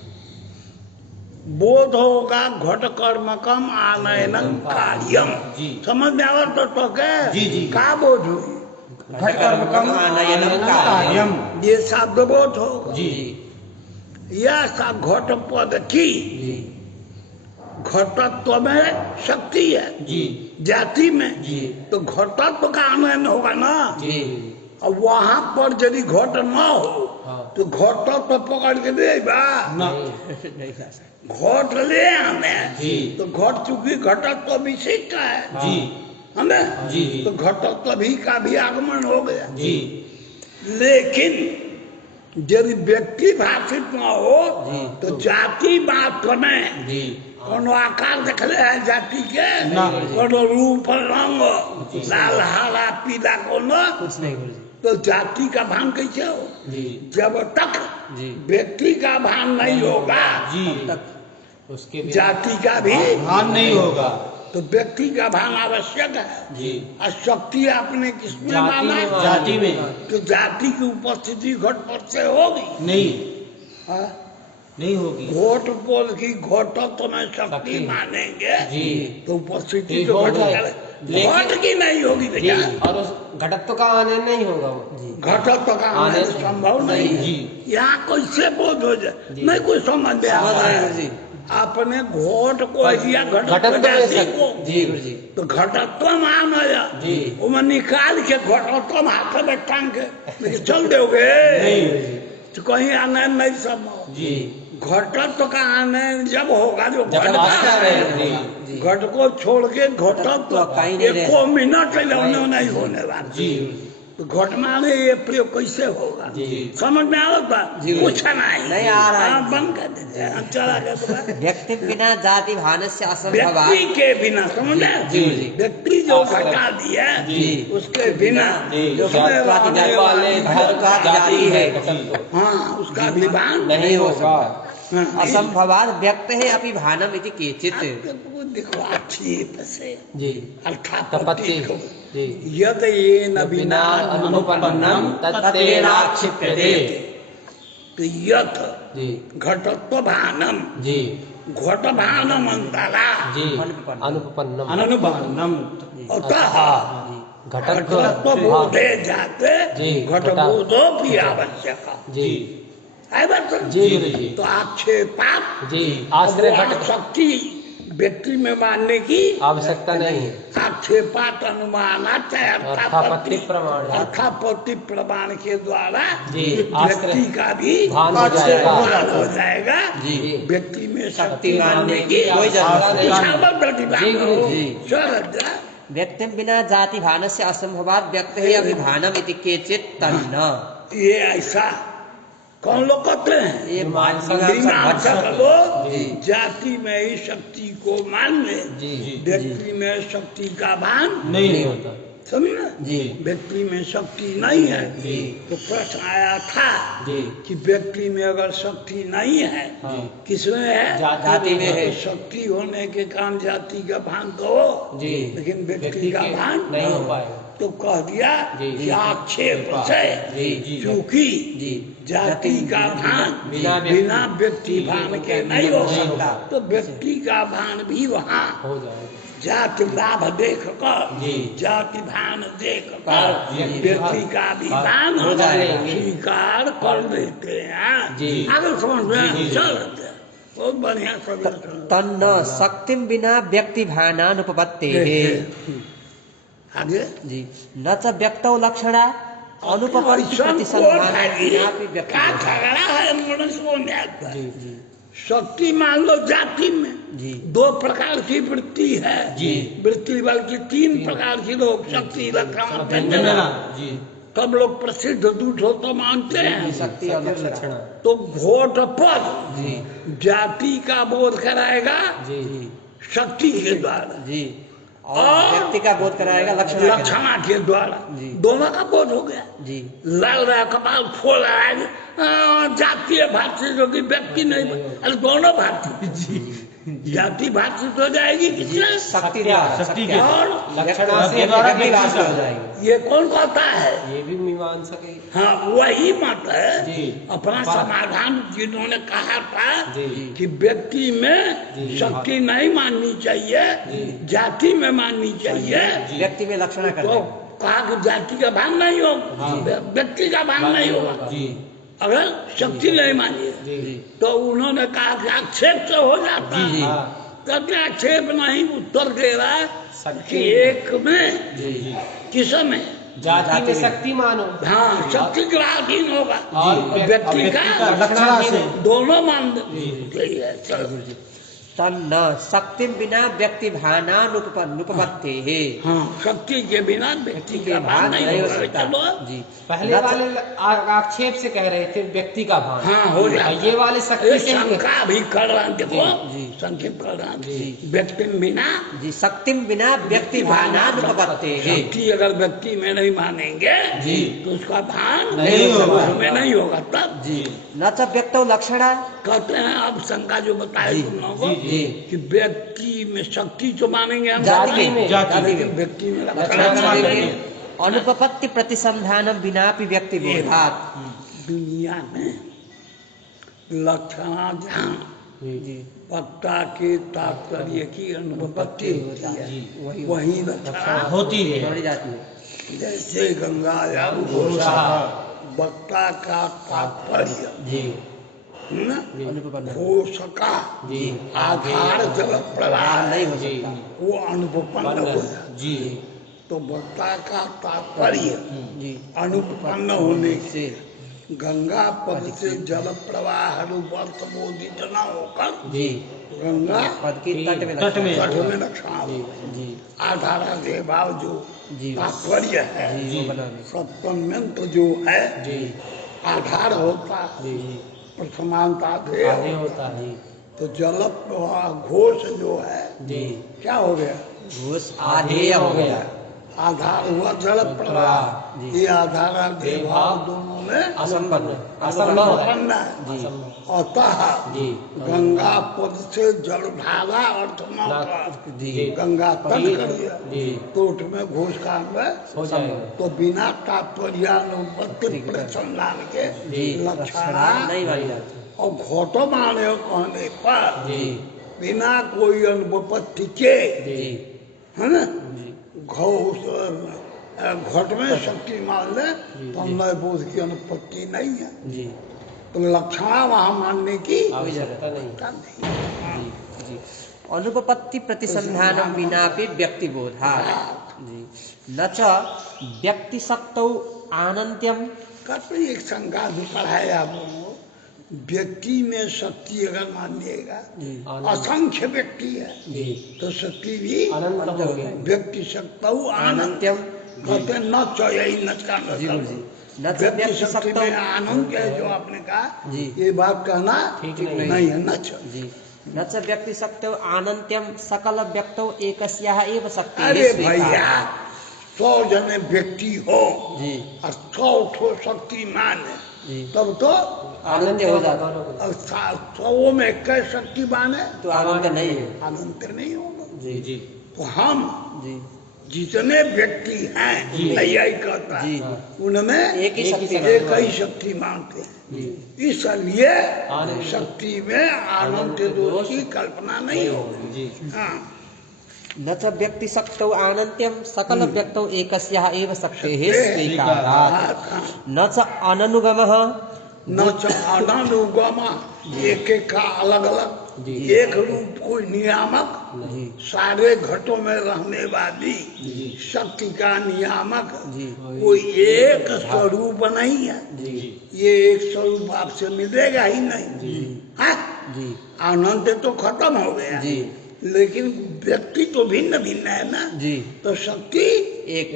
बोध होगा घट कर्मकम आनयनम कार्यम। जी। समझ में आवा तो के जी, जी। का बोध हुई घट कर्मकम आनयनम कार्यम। ये शब्द बोध होगा जी यह सा घट पद की जी घटत्व में शक्ति है जी जाति में जी तो घटत्व का आनयन होगा ना। जी और वहां पर यदि घट न हो हाँ। तो घटत्व पकड़ के दे बा ना नहीं खा सकते। घट ले आने जी। तो घट चूंकि घटत्व विशिष्ट है जी हमें जी, जी। तो घटत्व भी का भी आगमन हो गया। जी लेकिन यदि व्यक्ति भाषित न हो जी। तो जाति मात्र में जी कोनो आकार देखले है जाति के ना। कोनो रूप रंग लाल हरा पीला कोनो कुछ नहीं गुरुजी। तो जाति का भान कैसे हो। जी जब तक जी व्यक्ति का भान नहीं होगा जी तक उसके बिना जाति का भी भान नहीं होगा। तो व्यक्ति का भान आवश्यक है। जी और शक्ति आपने किसमें जाति माना में जाति में तो जाति की उपस्थिति घट पर से होगी। नहीं हाँ? नहीं होगी। घोट बोल की घोटत्व में शक्ति शक्ति। मानेंगे जी तो उपस्थिति ये तो बहुत घट है। घट की नहीं होगी जी भैया। और उस घटत्व का आनंद नहीं होगा वो। जी घटत्व का आनंद आनंद संभव नहीं है। जी। यहाँ कैसे बोध हो जाए जी। नहीं कुछ समझ में आ समझ रहा रहे है। हैं गुरुजी। आपने घोट को दिया घटत्व घटत्व में जाति शक्ति। को जी गुरुजी। तो घटत्व मान आया जी। वो निकाल के घटत्व हाथ में टांग के लेकिन चल दोगे नहीं तो कहीं आनंद नहीं संभव। जी घटत्व का आनंद जब होगा जो जब घट वास्तव का में है। जी घट को छोड़ के घटत्व घटत्व कहीं नहीं रह एको मिनट नहीं होने वाला। जी तो घट माने ये प्रयोग कैसे होगा जी। समझ में आ रहा जी। कुछ नहीं आ रहा है। हाँ, बंद कर दीजिए हम चला गए। व्यक्तिम बिना जाति भानस्य व्यक्ति असंभवात्। के बिना समझ जी, जी। व्यक्ति जो आश्रय। घटा दिया जी। उसके बिना जी जो उसमें घटत्वादि रहने वाले वाली घटत्वादि जाति है। घटत्व हाँ उसका विभान नहीं हो होगा। हाँ, असंभवात् व्यक्त है अपि भानम इति केचित्। आपको देखो अच्छी से जी अर्थापत्ति को जी यद ये न बिना अनुपन्नम तत्तेनाक्षिप्यते। तो यथ जी घटत्व भानम जी घट भानम अंतरा जी अनुपन्नम। अनुपन्नम अनुभानम अतः घटत्व घटत्व बोधे जाते जी, घट बोधो भी आवश्यक जी है बात। जी गुरुजी। तो आक्षेपात जी आश्रय वो घट शक्ति व्यक्ति में मानने की आवश्यकता नहीं है। आक्षेपात अनुमानात है अर्थापत्ति प्रमाण है। अर्थापत्ति प्रमाण के द्वारा जी, व्यक्ति का भी भान हो जाएगा। भान हो जाएगा। जी। व्यक्ति में शक्ति शक्ति मानने की कोई जरूरत नहीं। विशाल प्रतिभा जी, हो। जी। सरल। व्यक्तिम बिना जाति भानस्य असंभवात् व्यक्त है अपि भानम इति केचित् तन्न। ये ऐसा कौन लोग कहते हैं ये मीमांसक लोग जी। जाति में ही शक्ति को मान ले जी जी व्यक्ति में शक्ति का भान नहीं होता। समझे ना? जी। व्यक्ति में शक्ति नहीं है जी। तो प्रश्न आया था जी। कि व्यक्ति में अगर शक्ति नहीं है किसमें है? जाति में है। तो शक्ति होने के कारण जाति का भान तो हो, जी। लेकिन व्यक्ति का भान नहीं हो पाएगा। तो कह दिया जी। कि आक्षेप से जी। चूंकि जी। जाति का भान बिना बिना व्यक्ति भान के नहीं हो नहीं सकता, होगा। तो व्यक्ति का भान भी वहाँ हो जाएगा। जाति लाभ देख कर जी। जाति भान देख पर कर व्यक्ति का भी भान हो जाएगा। स्वीकार कर देते हैं। जी। आगे समझ में जी। चल बहुत बढ़िया सब तन्न शक्तिम बिना व्यक्ति भानानुपपत्ते आगे जी न च व्यक्तौ लक्षणा अनुपपत्ति प्रतिसंधानं विनापि व्यक्ति क्या झगड़ा है मनुष्य में आता है? जी जी शक्ति मान लो जाति में जी। दो प्रकार की वृत्ति है जी। वृत्ति बल्कि तीन प्रकार की लोग शक्ति लक्षण व्यंजना जी तब लोग प्रसिद्ध दूठो तो मानते हैं। शक्ति और लक्षण तो घोट पद जी जाति का बोध कराएगा जी शक्ति के द्वारा जी और व्यक्ति का बोध कराएगा लक्षणा के द्वारा जी। दोनों का बोध हो गया। जी लग रहा है कपाल फोड़ रहा है जातीय भारतीय जो कि व्यक्ति नहीं अरे दोनों भारतीय जाति भारतीय तो जाएगी किसने? शक्ति द्वारा शक्ति के और लक्षणा से व्यक्ति भाषा हो जाएगी। ये कौन कहता है? ये भी मीमांसा के हाँ वही मत है जी। अपना समाधान जिन्होंने कहा था जी। कि व्यक्ति में शक्ति नहीं माननी चाहिए जाति में माननी चाहिए व्यक्ति में लक्षणा कर तो कहा कि जाति का भान नहीं होगा व्यक्ति का भान नहीं होगा जी अगर शक्ति नहीं मानिए जी तो उन्होंने कहा कि आक्षेप से हो जाता जी जी है। कहते आक्षेप नहीं उत्तर दे रहा है शक्ति कि एक में जी जी किस में जाति में शक्ति मानो हाँ शक्ति ग्राधीन होगा और व्यक्ति का लक्षणा से दोनों मान यही है चलो तन्न शक्तिम बिना व्यक्ति भानानुपपत्ते है हाँ शक्ति के बिना व्यक्ति का भान नहीं हो सकता। चलो जी पहले वाले आक्षेप से कह रहे थे व्यक्ति का भान हाँ हो जाता ये वाले शक्ति से शंका भी कर रहा है देखो जी। संक्षेप कर रहा है व्यक्ति बिना जी शक्तिम बिना व्यक्ति भानानुपपत्ते है शक्ति अगर व्यक्ति में नहीं मानेंगे जी। तो उसका भान नहीं होगा। उसमें नहीं होगा तब जी न च व्यक्तौ लक्षणा कहते हैं अब शंका जो बताए जी, तुम लोगों को जी। कि व्यक्ति में शक्ति तो मानेंगे हम जाति में जाति जाति लेकिन में व्यक्ति में लक्षणा लक्षण मानेंगे मानेंगे। अनुपपत्ति प्रतिसंधानम बिनापि व्यक्ति बोधात दुनिया में लक्षणा जहाँ जी वक्ता के तात्पर्य की अनुपत्ति होती है वही लक्षणा होती है बढ़ जाती है जैसे गंगा या घोषा वक्ता का तात्पर्य जी है ना? अनुपपन्न घोषका जी आधार जल प्रवाह नहीं हो सकता वो अनुपन्न हो जाए जी तो वक्ता का तात्पर्य जी अनुपन्न होने से से गंगा पद से जल प्रवाह वर्त बोधित न होकर जी गंगा पद की तट में तट में। तट में लक्षणा जी होगा। जी आधाराधे भाव जो जी तात्पर्य है जी वो बना दे सप्तम्यंत जो है जी आधार होता जी प्रथमांता आगे होता है तो जल प्रवाह घोष जो है जी क्या हो गया घोष आधेय हो गया आधार हुआ जल प्रवाह जी। ये आधाराधे भाव दोनों में असंपन्न असंपन्न है जी अतः जी गंगा पद से जल धारा अर्थ न कर जी गंगा तट कर दिया जी तो उसमें घोष का अन्वय हो जाएगा तो बिना तात्पर्यानुपत्ति प्रसंधान के जी लक्षणा नहीं मानी जाती और घोटो माने कहने पर जी बिना कोई अनुपत्ति के जी है ना जी घट में शक्ति मान ले तो अन्वय बोध की अनुपत्ति नहीं है जी तो लक्षणा वहां मानने की आवश्यकता नहीं नहीं। जी जी अनुपपत्ति प्रतिसंधानम विनापि व्यक्ति बोधात् जी न च व्यक्ति शक्तौ आनंत्यम कहते एक शंका भी पढ़ाया आप लोगों को व्यक्ति में शक्ति अगर मानिएगा जी असंख्य व्यक्ति है जी तो शक्ति भी अनंत हो गया व्यक्ति शक्तौ आनंद आनंत्यम कहते हैं न चयई न का जी गुरु जी न च व्यक्ति व्यक्ति शक्ति शक्तौ में आनंद है जो आपने कहा जी ये बात कहना ठीक नहीं है न च जी न च व्यक्ति शक्तौ आनंत्यम सकल व्यक्तौ एकस्याः एव शक्तिः अरे स्वीकार। भैया 100 जने व्यक्ति हो जी और 100 ठो शक्तिमान है, जी तब तो आनंद हो जाता, और 100 में कई शक्तिमान है तो आनंद नहीं है। आनंद नहीं होगा। जी जी तो हम जी जितने व्यक्ति हैं यही कहता है जी उनमें एक ही शक्ति एक ही शक्ति मानते हैं, जी इसलिए शक्ति में आनंद दोष की कल्पना नहीं होगी। हाँ न च व्यक्ति शक्तौ आनन्त्यं सकल व्यक्तौ एकस्याः एव शक्तेः स्वीकारात् न च अननुगमः न च अनानुगम, एक एक का अलग अलग, एक रूप कोई नियामक, जी सारे घटों में रहने वाली शक्ति का नियामक जी कोई एक स्वरूप नहीं है। जी ये एक स्वरूप आपसे मिलेगा ही नहीं। हाँ? जी आनंद तो खत्म हो गया, जी लेकिन व्यक्ति तो भिन्न भिन्न है ना, जी तो शक्ति एक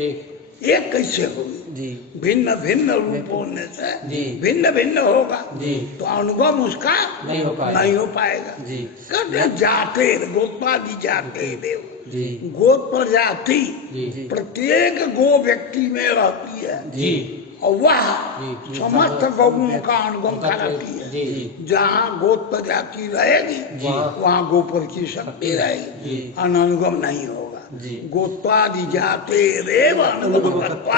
एक कैसे होगी? जी भिन्न भिन्न रूप होने से जी भिन्न भिन्न होगा, जी तो अनुभव उसका नहीं हो पाएगा। नहीं हो पाएगा। जी कहते जाते गोत्वादि जाते देव, जी गोत पर जाति जी प्रत्येक गो व्यक्ति में रहती है जी और वह जी। समस्त गौओं का अनुगम कराती है। जी जहाँ गोत पर जाति रहेगी जी। वहाँ गोपर की शक्ति रहेगी, जी। अनुगम नहीं होगा। जी। गोत्वादि जाते रेव अनुगम करता।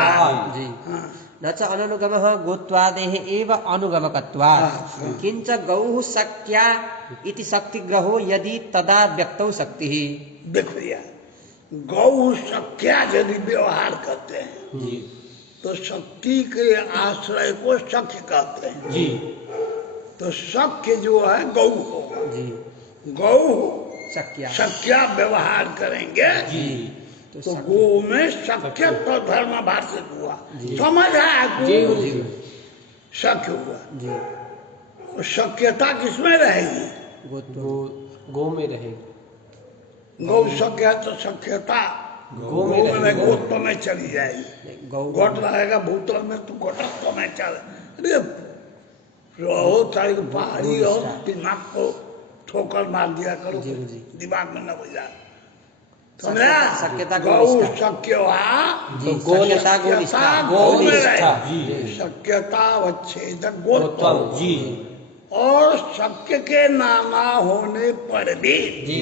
जी हाँ। न च अननुगमः गोत्वादेः एव अनुगमकत्वात् किंच गौः शक्या इति शक्तिग्रहो यदि तदा व्यक्तौ शक्तिः। देखो यार, गौ शक्या यदि व्यवहार करते हैं जी तो शक्ति के आश्रय को शक्य कहते हैं। जी तो शक्य जो है गौ होगा। जी गौ शक्या शक्या व्यवहार करेंगे जी तो गो में शक्य तो धर्म भाषित हुआ, समझ आया जी को जी शक्य हुआ। जी तो शक्यता किसमें रहेगी? गो में रहेगी। गौ शक्य है तो शक्यता गो गो में में गोत्व में चली जाएगी। नहीं, गौ घट रहेगा भूतल में तो घटत्व में चल। अरे रहो चाहे पहाड़ी हो, दिमाग को ठोकर मार दिया करो, जी, जी। दिमाग में न बजा। शक्यता गौ शक्य जी गोनिष्ठा गोनिष्ठा गोनिष्ठा जी शक्यता वच्छेदक गोत्व जी और शक्य के नाना होने पर भी जी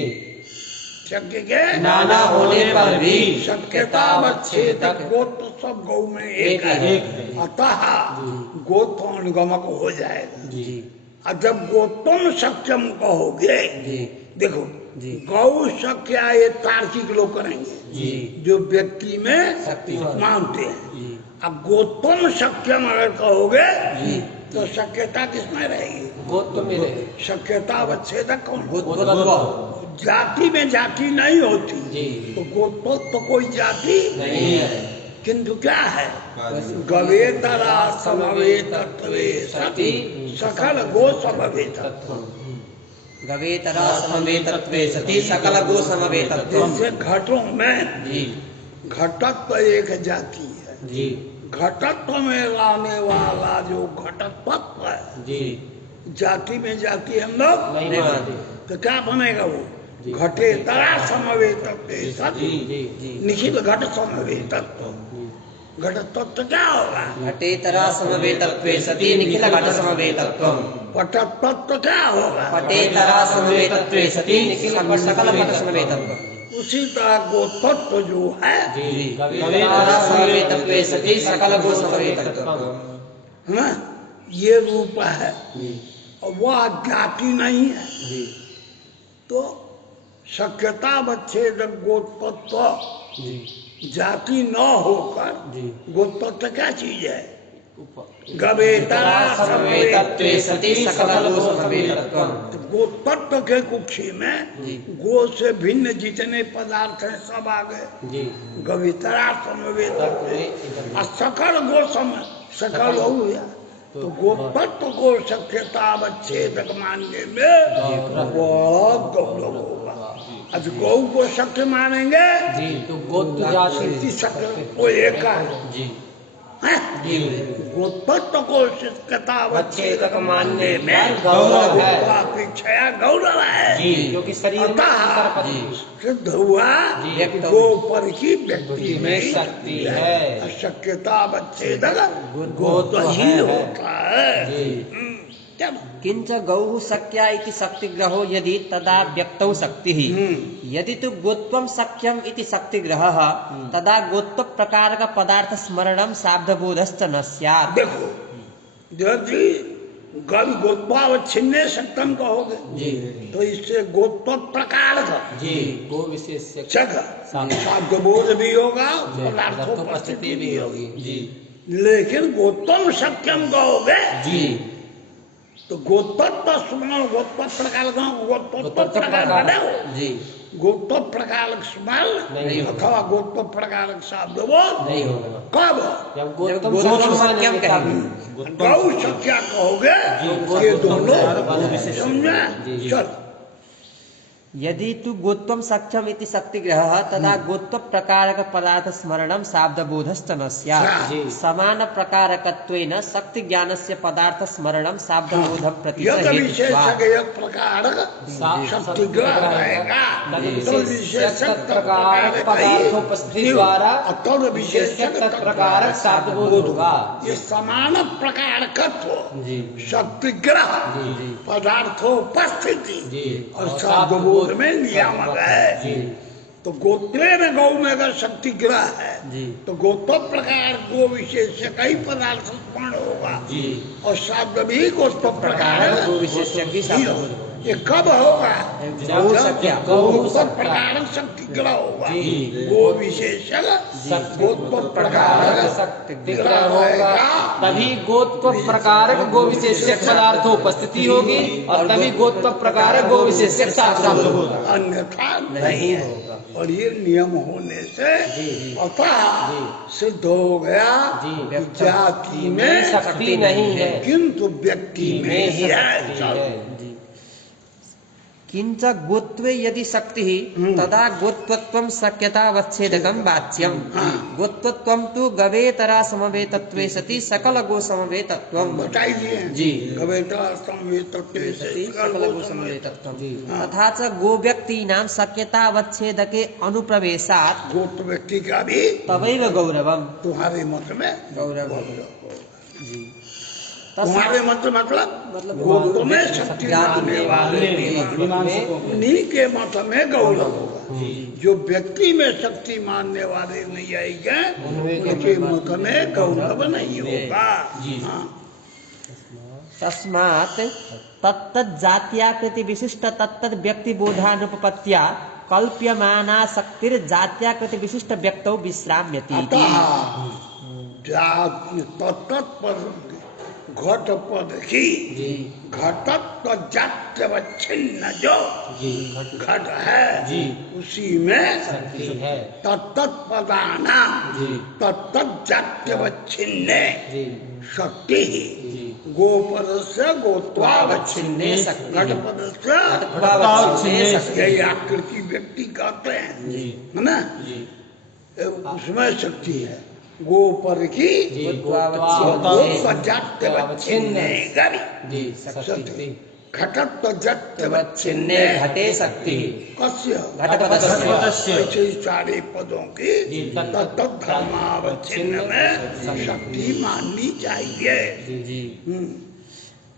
शक्य के नाना होने पर भी शक्यता वच्छेदक गोत्व सब गौ में एक है। अतः गोत्व अनुगमक हो जाएगा। जी और जब गोत्वम शक्यम कहोगे, जी देखो जी गौ शक्य ये तार्किक लोग करेंगे जी जो व्यक्ति में शक्ति मानते हैं। जी अब गोत्वम शक्यम अगर कहोगे जी तो शक्यता किसमें रहेगी? गोत्व में रहे शक्यता अवच्छेदक कौन? गोत्व जाति में जाति नहीं होती जी तो गोत्व तो कोई जाति नहीं है किंतु क्या है? गवेतरा समवेतत्वे सति सकल गो समवेतत्व। गवेतरा समवेतत्वे सति सकल गो समवेतत्व। जैसे घटों में जी घटत्व एक जाति है, जी घटत्व में रहने वाला जो घटत्व है, जी जाति में जाति हम लोग नहीं मानते। तो क्या बनेगा वो? घटे तरा समवेतत्वे जी सति जी निखिल घट समवेतत्व। घट तत्व क्या होगा? घटेतरा समवेतत्वे सति निखिल घट समवेतत्वम्। पट तत्व क्या होगा? पटेतरा समवेतत्वे सति निखिल सकल घट समवेतत्वम्। उसी तरह गो तत्व जो है जी गवेतरा समवेतत्वे सति सकल गो समवेतत्वम्। ना, ये रूप है और वह जाति नहीं है। जी तो शक्यता वच्छेदक गोत्वत्व जी जाति न होकर जी गोत्वत्व क्या चीज है? गवेतरा समवेतत्वे सति सकल गो समवेतत्वम्। तो गोत्वत्व के कुक्षी में जी। गो से भिन्न जितने पदार्थ हैं सब आ गए। जी गवितरा समवेतत्व और सकल गो सम सकल हो गया। तो गोत्वत्व को शक्यता अवच्छेदक मानने में बहुत गौरव होगा। आज गौ को शक्य मानेंगे जी तो गोत्र जाति शक्ति शक्य वो एक है। जी है। गोत्वत्व को शक्यतावच्छेदक मानने में गौरव है। अपेक्षा गौरव है, क्योंकि शरीर में अंतर पद सिद्ध हुआ गोपर की व्यक्ति में शक्ति है। अशक्यतावच्छेदक गोत्व ही है। होता है। किंच गौः शक्या इति शक्तिग्रहो यदि तदा व्यक्तौ शक्तिः यदि तु गोत्वं शक्यम् इति शक्तिग्रहः तदा गोत्व प्रकारक पदार्थ स्मरणं शाब्दबोधश्च न स्यात्। देखो यदि गोत्वावच्छिन्ने शक्तम कहोगे तो इससे गोत्व प्रकार का गो विशेष शाब्दबोध भी होगा, पदार्थोपस्थिति भी होगी। लेकिन गोत्वम शक्यम कहोगे तो गोत्वत्व स्मरण गोत्व प्रकार गोत्व प्रकार गोत्व प्रकार स्मरण अथवा गोत्व प्रकार शब्द नहीं होगा। कब गौ शक्या कहोगे ये दोनों समझे। चल यदि तु गोत्वं शक्यम् इति शक्तिग्रहः तदा गोत्व प्रकारक पदार्थ स्मरणं शाब्दबोधश्च न स्यात्। समान प्रकारकत्वेन शक्ति ज्ञानस्य पदार्थ स्मरणं शाब्दबोधं प्रति विशेषक प्रकारक शक्तिग्रह रहेगा तो विशेषक प्रकारक पदार्थोपस्थिति द्वारा अतः विशेषक प्रकारक शाब्दबोध होगा। ये समान प्रकारकत्व शक्तिग्रह पदार्थोपस्थिति और शाब्दबोध में नियामक है। तो गोत्रे में गौ में अगर शक्तिग्रह है तो गोत्व प्रकार गो विशेष कई पदार्थ स्मरण होगा और शब्द भी गोत्व प्रकार गो विशेष ये कब होगा जब गोत्व प्रकार शक्तिग्रह होगा। गो विशेष गोत्व प्रकार शक्तिग्रह होगा तभी गोत्व प्रकारक गो विशेषक पदार्थोपस्थिति होगी और तभी गोत्व प्रकारक गो विशेषक शाब्द होगा, अन्यथा नहीं होगा। और ये नियम होने से अतः सिद्ध हो गया जाति में शक्ति नहीं है किंतु व्यक्ति में ही है। किंच गोत्वे यदि शक्तिः तदा गोत्वत्वं शक्यतावच्छेदकं वाच्यम्। गोत्वत्वं तु गवेतरा समवेतत्वे सति सकल गो समवेतत्वम्। बताइए गवेतरा समवेतत्वे सति सकल गो समवेतत्वम्। तथा च गो व्यक्तीनां शक्यतावच्छेदके अनुप्रवेशात् गोत्र व्यक्ति का भी तवैव गौरवम्। तुम्हारे मत में गौरव तुम्हारे मत मतलब गोत्र में शक्ति मानने वाले उन्हीं के मत में गौरव होगा। जो व्यक्ति में शक्ति मानने वाले नहीं आएंगे उनके मत में गौरव नहीं होगा। तस्मात् तत्तत् जात्याकृति विशिष्ट तत्तत् व्यक्ति बोधानुपपत्त्या कल्प्यमाना शक्तिर जात्याकृति विशिष्ट व्यक्तौ विश्राम्यति। घट पद की घटत्व जात्यवच्छिन्न जो घट है उसी में तत्तत् पदानां तत्तत् जात्यवच्छिन्ने शक्ति गोपद से गोत्वावच्छिन्ने घट पद से यही आकृति व्यक्ति कहते हैं है ना, उसमें शक्ति है। गोपर की घटत्व जात्यवच्छिन्ने घटे शक्ति कस्य घटपदस्य सारे पदों की तत्धर्मावच्छिन्न में शक्ति माननी चाहिए।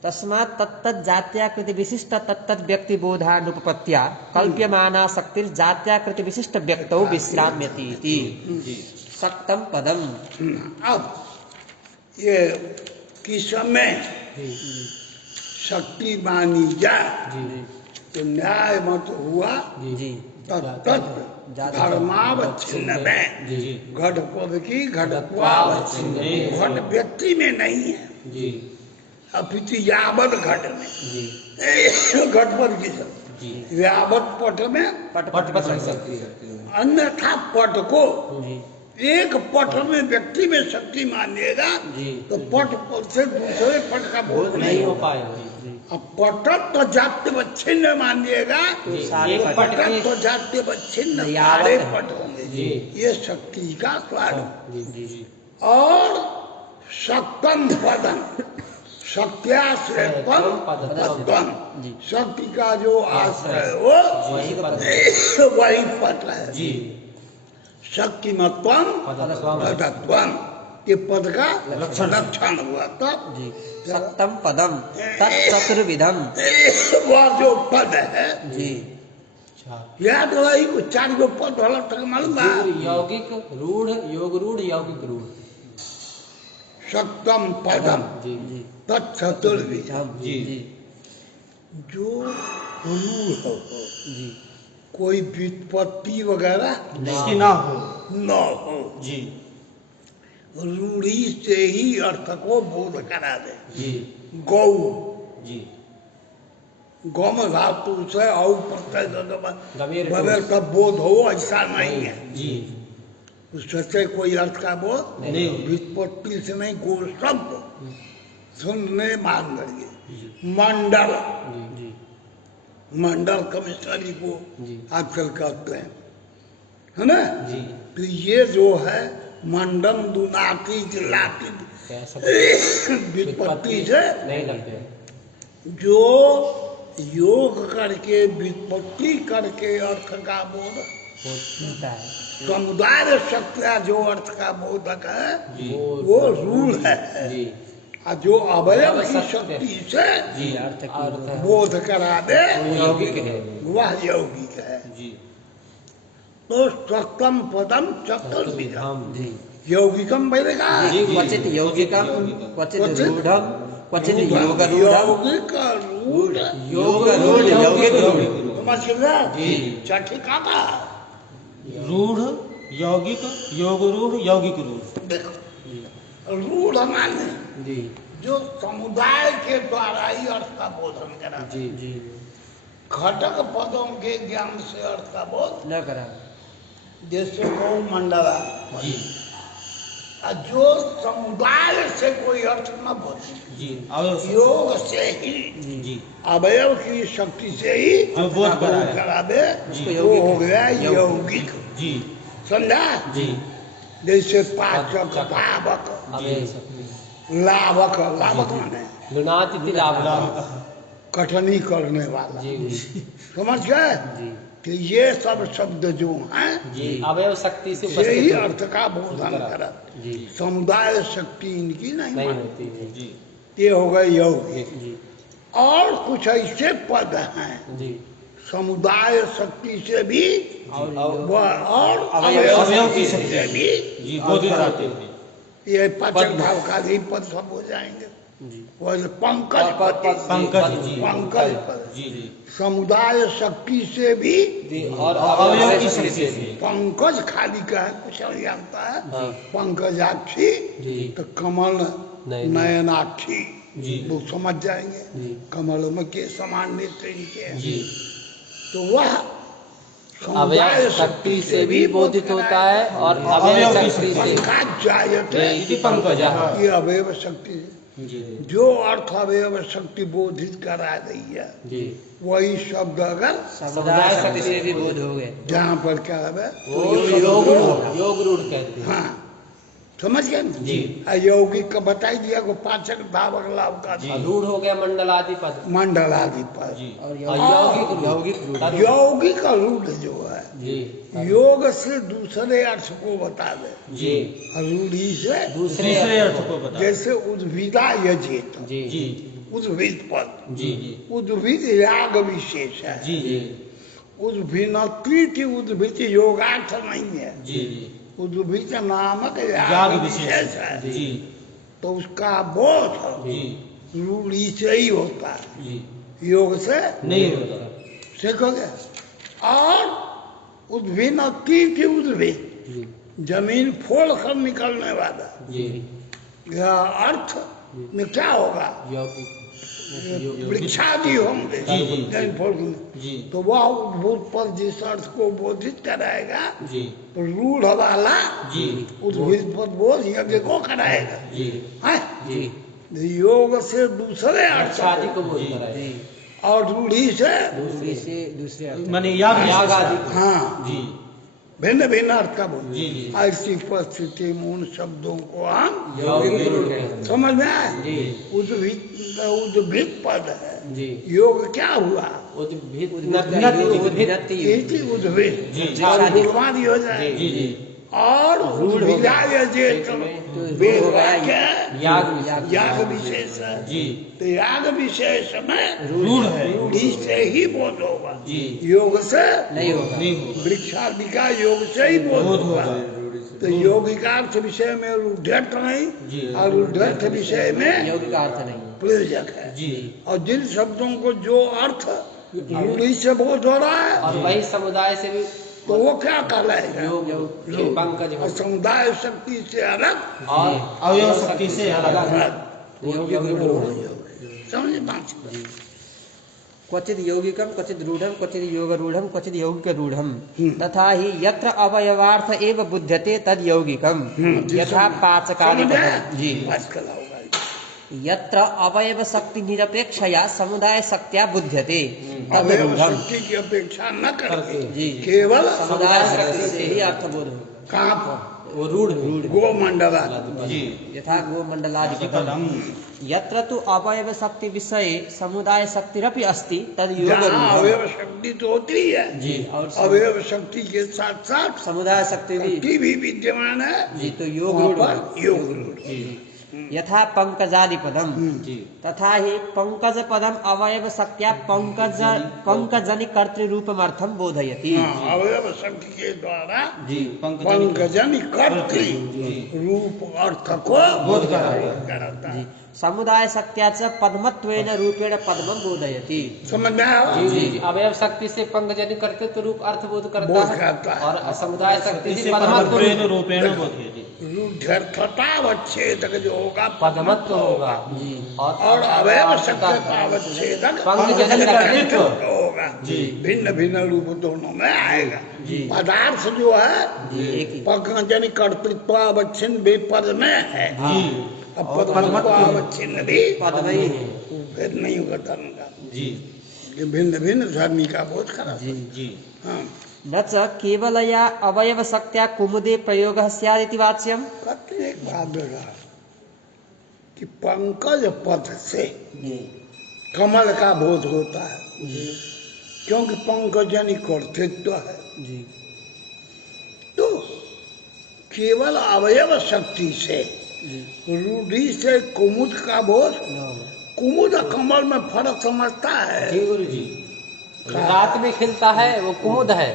तस्मात् तत्तत् जात्याकृति विशिष्ट तत्तत् व्यक्ति बोधानुपपत्त्या कल्प्यमाना शक्तिर जात्याकृति विशिष्ट व्यक्तौ विश्राम्यति इति सक्तम पदम। अब ये किस समय शक्ति मानी जाए तो न्याय मत हुआ तत्तत् धर्मावच्छिन्न में घट पद की घटत्वावच्छिन्न घट व्यक्ति में नहीं है अपितु यावत घट में घट पद की शक्ति यावत पट में अन्यथा पट को एक पट में व्यक्ति में शक्ति मानिएगा तो पट से दूसरे पट का बोध नहीं हो पाएगा। अब पटत तो जात्यवच्छिन्न मानिएगा तो पटत तो जात्यवच्छिन्न सारे पट होंगे। ये शक्ति का स्वरूप। और शक्तम पदम, शक्त्याश्रय पदम, शक्ति का जो आश्रय हो वही पद है। शक्तिमत्वम पदत्वम, ये पद का लक्षण हुआ। तब जी सक्तम पदम तत्चतुर्विधम, वह जो पद है जी याद वही को 4 गो पद वाला तक मालूम बा। यौगिक रूढ़, योग रूढ़, यौगिक रूढ़। सक्तम पदम जी जी तत्चतुर्विधम, जी जी जो रूढ़ हो, जी कोई व्युत्पत्ति वगैरह जिसकी ना हो। न हो, जी रूढ़ी से ही अर्थ को बोध करा दे। जी गौ, जी गम धातु से औ प्रत्यय गमीर बगैर का बोध हो ऐसा नहीं है। जी उससे कोई अर्थ का बोध नहीं। व्युत्पत्ति से नहीं, गो शब्द सुनने मान लगे। मंडल, जी मंडल कमिश्नरी को जी। आजकल कहते हैं, है ना। जी तो ये जो है मंडम दुनाती जिलाती व्युत्पत्ति से नहीं लगते। जो योग करके व्युत्पत्ति करके अर्थ का बोध, होता है। समुदाय शक्तिया जो अर्थ का बोधक है जी वो रूढ़ है। जी और जो अवयव की शक्ति से जी अर्थ की अर्थ है। बोध करा दे यौगिक है। वह यौगिक है। जी तो सप्तम पदम चतुर्विधम, हम जी यौगिकम बोलेगा। जी क्वचित यौगिकम, क्वचित क्वचित रूढ़म, क्वचित योग रूढ़म, यौगिक रूढ़, योग रूढ़ यौगिक रूढ़। समझ गए? जी। चट्टी काटा। रूढ़ यौगिक, योग रूढ़, यौगिक रूढ़। देखो रूढ़ माने जी जो समुदाय के द्वारा ही अर्थ का बोधन करा, जी जी घटक पदों के ज्ञान से अर्थ का बोध, न करा। जैसे गौ मंडला। जी और जो समुदाय से कोई अर्थ न बोधे, जी अवयव योग से ही, जी अवयव की शक्ति से ही जो बोध कराया। करा दे, जी। वो हो गया यौगिक। यौगिक। जी समझा? जी जैसे पाचक, पावक, अवयव लाभक, लाभक माने गुणातीत लाभ। कटनी करने वाला। जी समझ गए? जी कि ये सब शब्द जो हैं जी अवयव शक्ति से यही उपस्थित अर्थ का बोधन करा। जी समुदाय शक्ति इनकी नहीं नहीं मानी। होती है। जी ये हो गए यौगिक। जी और कुछ ऐसे पद हैं जी समुदाय शक्ति से भी और और अवयव अवयव की शक्ति से भी जी बोधित रहते हैं। ये पाचक भाव का भी पद सब हो जाएंगे। जी वो जो पंकज पद, पंकज जी पंकज पद जी जी समुदाय शक्ति से भी, जी और अवयव की शक्ति से भी। पंकज खाली का है, कुछ नहीं जानता है। हाँ। पंकजाक्षी जी तो कमल नहीं। नयनाक्षी, जी वो समझ जाएंगे। जी कमल में के समान नेत्र इनके हैं। जी तो वह अवयव शक्ति से भी बोधित होता है और अवयव शक्ति से पंकजायते, इति पंकजा। ये अवयव शक्ति जी जो अर्थ अवयव शक्ति बोधित करा रही है, जी वही शब्द अगर समुदाय शक्ति से भी बोध हो गए। जहाँ पर क्या है वो योग रूढ़, योग रूढ़ कहते हैं। हाँ समझ गए ना? जी। यौगिक का बताई दिया को पाचक धावक लाभ का जी। और रूढ़ हो गया मंडलादि पद। मंडल आदि पर। जी और और यौगिक यौगिक रूढ़। रूढ़। यौगिक का रूढ़ जो है जी योग से दूसरे अर्थ को बता दे, जी रूढ़ी से दूसरे अर्थ को बता। जैसे उद्भिदा यजित, जी जी उद्भिद पद, जी जी उद्भिद याग विशेष है। जी जी उद्भिन्नकृत उद्भिद योगार्थ नहीं है, जी जी उद्भिद नामक याग याग विशेष विशेष है। जी तो उसका बोध जी रूढ़ी से ही होता है, जी योग से नहीं होता। सीखोगे। और उद्भिन्न तीर्थ उद्भिद, जी जमीन फोड़ कर निकलने वाला, जी यह अर्थ में क्या होगा? यौगिक वृक्षादि होंगे जी, जी, जी। जमीन फोड़ कर। जी तो वह उद्भूत पद जिस अर्थ को बोधित कराएगा, जी तो रूढ़ वाला जी उद्भिद पद बोध यज्ञ को कराएगा। जी हैं? जी योग से दूसरे अर्थ शादी को बोध जी कराए। और रूढ़ी से दूसरे से दूसरे अर्थ। माने याग याग आदि विशेष। हाँ जी भिन्न भिन्न अर्थ का बोल। जी, जी। ऐसी परिस्थिति में उन शब्दों को हम यौगिक रूढ़ कहते हैं। समझ में आए। जी। उद्भिद पद है। जी। योग क्या हुआ? उद्भिद इति उद्भिद जी। और गुणवादी हो जाए। जी, जी। और रूढ़ हो गया। वेद हो गया वाक्य याग विशेष है। जी। तो याग विशेष में रूढ़ है। रूढ़ी से ही बोध होगा। जी। योग से नहीं होगा। नहीं होगा। वृक्षादि का योग से ही बोध बोध होगा। होगा। तो योगिकार्थ विषय में रूढ़र्थ नहीं जी। और रूढ़र्थ विषय में यौगिक का अर्थ नहीं है। प्रयोजक है। जी। और जिन शब्दों को जो अर्थ रूढ़ी से बोध हो रहा है और वही समुदाय से भी तो वो क्या कहलाएगा? योग पंकज और समुदाय शक्ति से अलग और अवयव शक्ति से अलग। यौगिक रूढ़। समझे बात? क्वचिद यौगिकम क्वचिद रूढ़म क्वचिद योग रूढ़म क्वचिद यौगिक रूढ़म तथा ही यत्र अवयवार्थ एव बुध्यते तद यौगिकम यथा पाचकादि पदम। जी। आजकल होगा यत्र अवयव शक्ति निरपेक्षया समुदाय शक्त्या बुध्यते तद अवयव रूढ़म। शक्ति की अपेक्षा न करके जी। केवल समुदाय शक्ति से ही अर्थबोध होगा। कहाँ पर? वो रूढ़ गोमंडला जी। यथा गोमंडलादि पदम। यत्र तु अवयव शक्ति विषये समुदाय शक्तिरपि अस्ति तद योग जहाँ रूढ़म। अवयव शक्ति तो होती है जी। और अवयव शक्ति के साथ साथ समुदाय शक्ति भी शक्ति भी विद्यमान है। जी। तो योग वहाँ रूढ़ पर योग रूढ़। यथा पंकजादि पदम जी। तथा ही पंकज पदम अवयव शक्त्या पंकजनि कर्तृरूपमर्थम बोधयति। हाँ, अवयव शक्ति के द्वारा जी। पंकजन कर्तृ रूप अर्थ को बोध कराता जी। समुदाय शक्त्याच पद्मत्वेन रूपेण पद्मं बोधयति। समझ में आया? जी। अवयव शक्ति से पंकजनि करते तो रूप अर्थ बोध बोध करता करता है। है और समुदाय शक्ति से इसे पदमत्व पदमत्वेन रूपेण बोधयति। रूढ़र्थतावच्छेदक जो होगा पदमत्व होगा। जी। और अवयव शक्तितावच्छेदक पंकजन कर्तृत्व होगा। जी। भिन्न भिन्न रूप दोनों में आएगा। जी। पदार्थ जो है जी। एक ही। पंकजन कर्तृत्वावच्छिन्न भी पद में है। जी। अब पद्मत्वावच्छिन्न भी पद में ही। फिर नहीं होगा धर्म का। जी। ये भिन्न भिन्न धर्मी का बोध करा। जी। जी। हाँ, न च केवलया अवयव शक्त्या कुमुदे प्रयोगः स्यादिति वाच्यम्। कहते हैं एक बात बेटा कि पंकज पद से कमल का बोध होता है क्योंकि पंकजन कर्तृत्व है। जी। तो केवल अवयव शक्ति से रूढ़ी से कुमुद का बोध। कुमुद और कमल में फर्क समझता है। जी गुरु जी। रात में खिलता है वो कुमुद है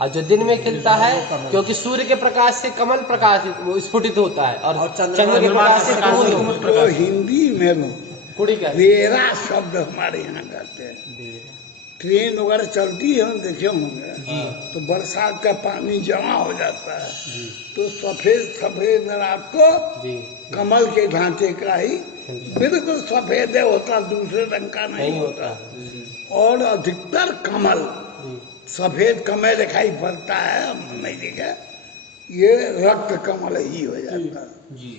और जो दिन में खिलता है क्योंकि सूर्य के प्रकाश से कमल प्रकाश वो स्फुटित होता है और चंद्र के प्रकाश से कुमुद तो हिंदी में लो कुड़ी का वेरा शब्द हमारे यहाँ कहते हैं। ट्रेन वगैरह चलती है हम देखे होंगे तो बरसात का पानी जमा हो जाता है तो सफेद सफेद रात को जी कमल के ढांचे का ही बिल्कुल सफेद होता, दूसरे रंग का नहीं होता। और अधिकतर कमल सफेद कमल दिखाई पड़ता है, हमने नहीं देखा, ये रक्त कमल ही हो जाता है। जी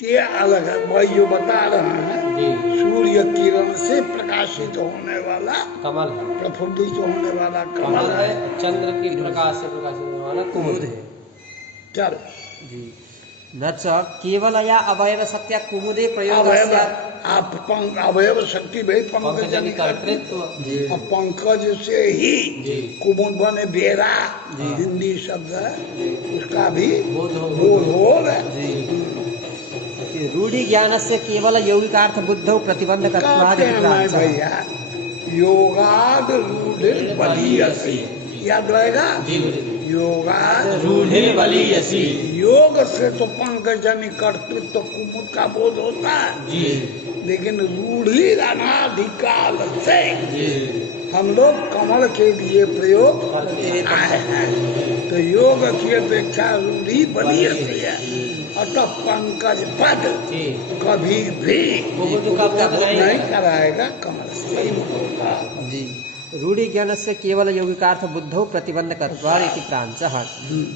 ये अलग है। वही जो बता रहे हैं जी सूर्य किरण से प्रकाशित होने वाला कमल है, प्रफुल्लित होने वाला कमल कमल है, है। चंद्र की प्रकाश से प्रकाशित होने वाला कुमुद है। चल जी। न च केवलया अवयव शक्त्या कुमुदे प्रयोग अवयव आप अवयव शक्ति भाई पंकज पंकजनि कर्तृत्व और पंकज से ही जी कुमुद बने बेरा हिंदी शब्द है उसका भी बोध हो बोध रूढ़ि ज्ञान से केवल यौगिकार्थ बुद्धौ प्रतिबंध कहते हैं मैं भैया योगाद रूढ़ बलीयसी, याद रहेगा जी गुरु जी। योगाद रूढ़े बलीयसी योग से तो पंकजनि कर्तृत्व कुमुद का बोध होता है जी लेकिन रूढ़ी अनाधिकाल से जी हम लोग कमल के लिए प्रयोग आए हैं तो योग की अपेक्षा रूढ़ी बलीयसी है अतः पंकज पद जी कभी भी कुमुद का बोध नहीं कराएगा कमल से ही होगा। जी। रूढ़ि ज्ञान से केवल यौगिकार्थ बुद्धौ प्रतिबंध इति प्रांचः।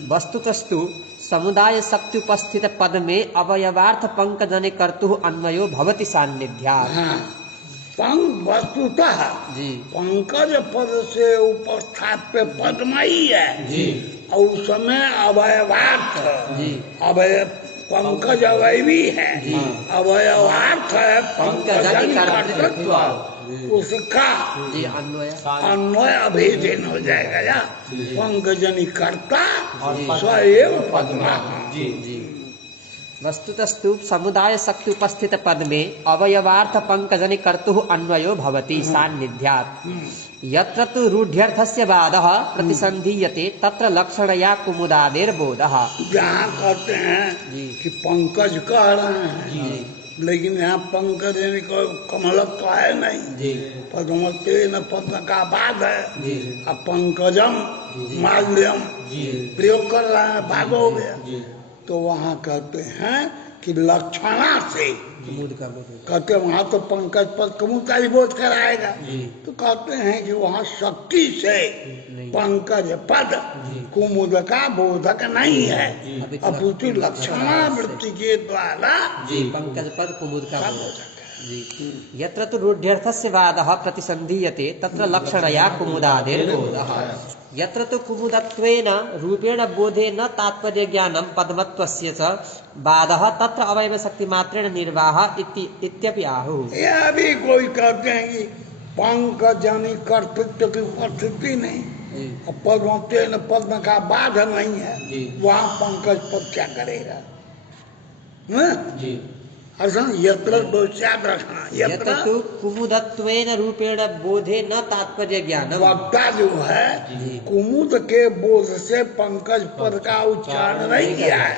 वस्तुतस्तु समुदाय शक्ति उपस्थित पद में अवयवार्थ पंकजने कर्तुः अन्वयो भवति सान्निध्यात्। हाँ, वस्तुतः जी पंकज पद से उपस्थाप्य पद में ही है जी और उस समय अवयवार्थ जी अवय पंकज अवयवी है, अवयवार्थ है पंकजन कर्तृत्व, उसका जी अन्वय अन्वय अभेदन हो जाएगा या पंकजनी कर्ता स्वयं पद्मा। जी वस्तुतस्तु समुदाय शक्ति उपस्थित पद में अवयवार्थ पंकजनि कर्तुः अन्वयो भवति सान्निध्यात्। यत्र तु रूढ्यर्थस्य बाधः प्रतिसन्धीयते तत्र लक्षणया कुमुदादेर्बोधः। जहाँ कहते हैं कि पंकज कह रहे हैं, लेकिन यहाँ पंकज यानी कमलक तो है नहीं, पद्मते न पद्म का बाद है, अब पंकजम माल्यम प्रयोग कर रहे हैं, बाद हो गया। तो वहाँ कहते हैं कि लक्षणा से कहते हैं वहाँ तो पंकज पद कुमुद का ही बोध कराएगा, तो कहते हैं कि वहाँ शक्ति से पंकज पद कुमुद का बोधक नहीं है, अपितु लक्षणा वृत्ति के द्वारा पंकज पद कुमुद का बोधक। यत्र तु रूढ्यर्थस्य बाधः प्रतिसन्धीयते तत्र लक्षणया कुमुदादेर्बोधः। यत्र तु कुमुदत्वेन रूपेण बोधे न तात्पर्य ज्ञानं पद्मत्वस्य च बाधः तत्र अवयव शक्ति मात्रेण निर्वाह इत्यपि आहुः। यह भी कोई कहते हैं कि पंकजनी कर्तृत्व की उपस्थिति नहीं, और पद्मतेन पद्म का बाध नहीं है, वहाँ पंकज पद क्या करेगा? यत्र याद रखना, यत्र तु कुमुदत्वेन रूपेण बोधे न तात्पर्य ज्ञानम। वक्ता जो है कुमुद के बोध से पंकज पद का उच्चारण नहीं किया है,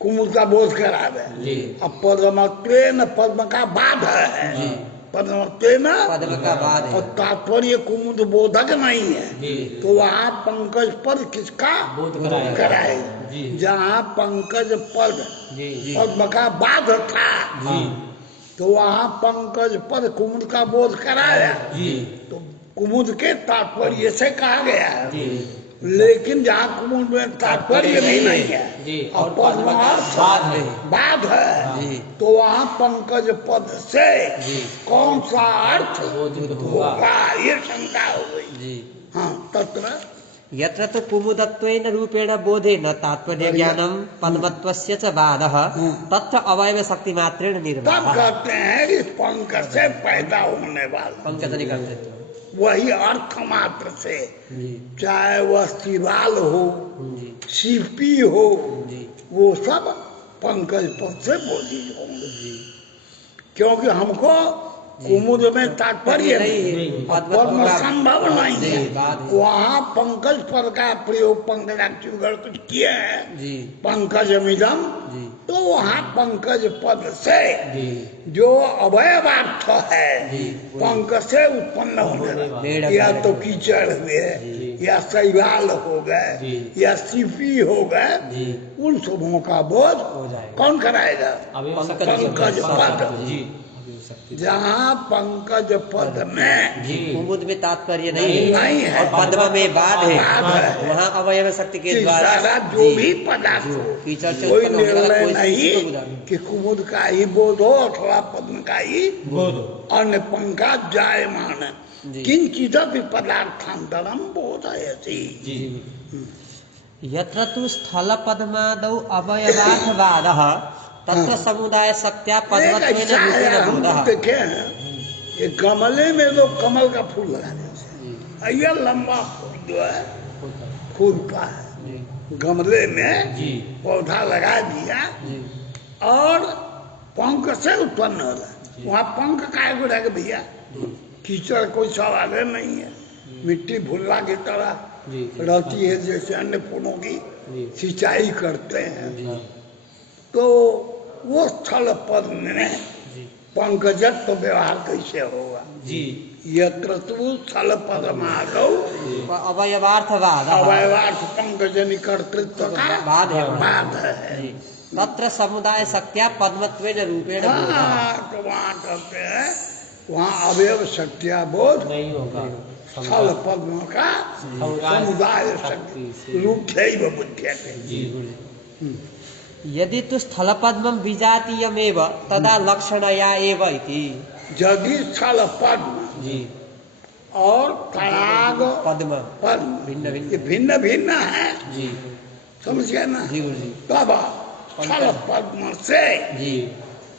कुमुद का बोध करा दे। अब पद्मत्वेन पद्म का बाध है, पद्मत्वेन पद्म का बाध है, और तात्पर्य कुमुद बोधक नहीं है, तो वहाँ पंकज पद किसका बोध कराएगा? जहाँ पंकज पद पद्म का बाध था, तो वहाँ पंकज पद कुमुद का बोध कराया, तो कुमुद के तात्पर्य से कहा गया है। लेकिन जहाँ कुमुद में तात्पर्य भी नहीं है और पद्मार्थ बाध है, तो वहाँ पंकज पद से कौन सा अर्थ होगा, ये शंका हो गई। हाँ, तत्र यत्र तु कुमुदत्वेन रूपेण बोधे न तात्पर्य ज्ञानं पद्मत्वस्य च बाधः तत्र अवयव शक्ति मात्रेण निर्वाह। तब कहते हैं कि पंकज से पैदा होने वाला पंकजनि कर्तृत्व वही अर्थ मात्र से, चाहे वह सिवाल हो शिल्पी हो, वो सब पंकज पद से बोधित होंगे, क्योंकि हमको कुमुद में तात्पर्य नहीं, पद्म संभव नहीं है। वहाँ पंकज पद का प्रयोग पंकजाक्षर कुछ किए हैं, पंकज मिदम, तो वहाँ पंकज पद से जो अवयवार्थ है पंकज से उत्पन्न होने, या तो कीचड़ हुए, या शैवाल हो गए, या सिपी हो गए, उन सबों का बोध कौन कराएगा? पंकज पद। जहाँ पंकज पद में कुमुद में तात्पर्य नहीं है और पद्म में बाध है, वहाँ अवयव शक्ति के द्वारा जो भी पदार्थ हो, कोई निर्णय नहीं कि कुमुद का ही बोध हो अथवा पद्म का ही बोध हो। अन्य पंका जायमान किंचित पदार्थांतरम बोधयति। यत्र तु स्थल पद्मादौ अवयवार्थवादः तत्र समुदाय शक्त्या पद्मत्वेन रूपेण बोधः। देखे हैं ये गमले में लोग कमल का फूल लगा देते हैं, यह लंबा फूल जो है फूलता है, गमले में पौधा लगा दिया और पंख से उत्पन्न हो रहा है, वहाँ पंख काहे को रह भैया? कीचड़ कोई सवाल नहीं है, मिट्टी भुल्ला की तरह रहती है, जैसे अन्य फूलों की सिंचाई करते हैं, तो वो स्थल पद में पंकजत्व व्यवहार कैसे होगा? यत्र तु स्थल पद्मादौ अवयवार्थवाद अवयवार्थ पंकजनि कर्तृत्व का बाध है, तत्र समुदाय शक्त्या पद्मत्वेन रूपेण बोधः। तो वहाँ कहते हैं वहाँ अवयव शक्तिया बोध नहीं होगा, स्थल पद्म का समुदाय शक्ति रूपैव बुध्यते। यदि तु स्थल पद्मं विजातीयमेव तदा लक्षणया एव इति। यदि स्थल पद्म और तड़ाग पद्म पद्म भिन्न भिन्न। ये भिन्न भिन्न है, जी समझ गए ना। जी गुरु जी। तब स्थल पद्म से जी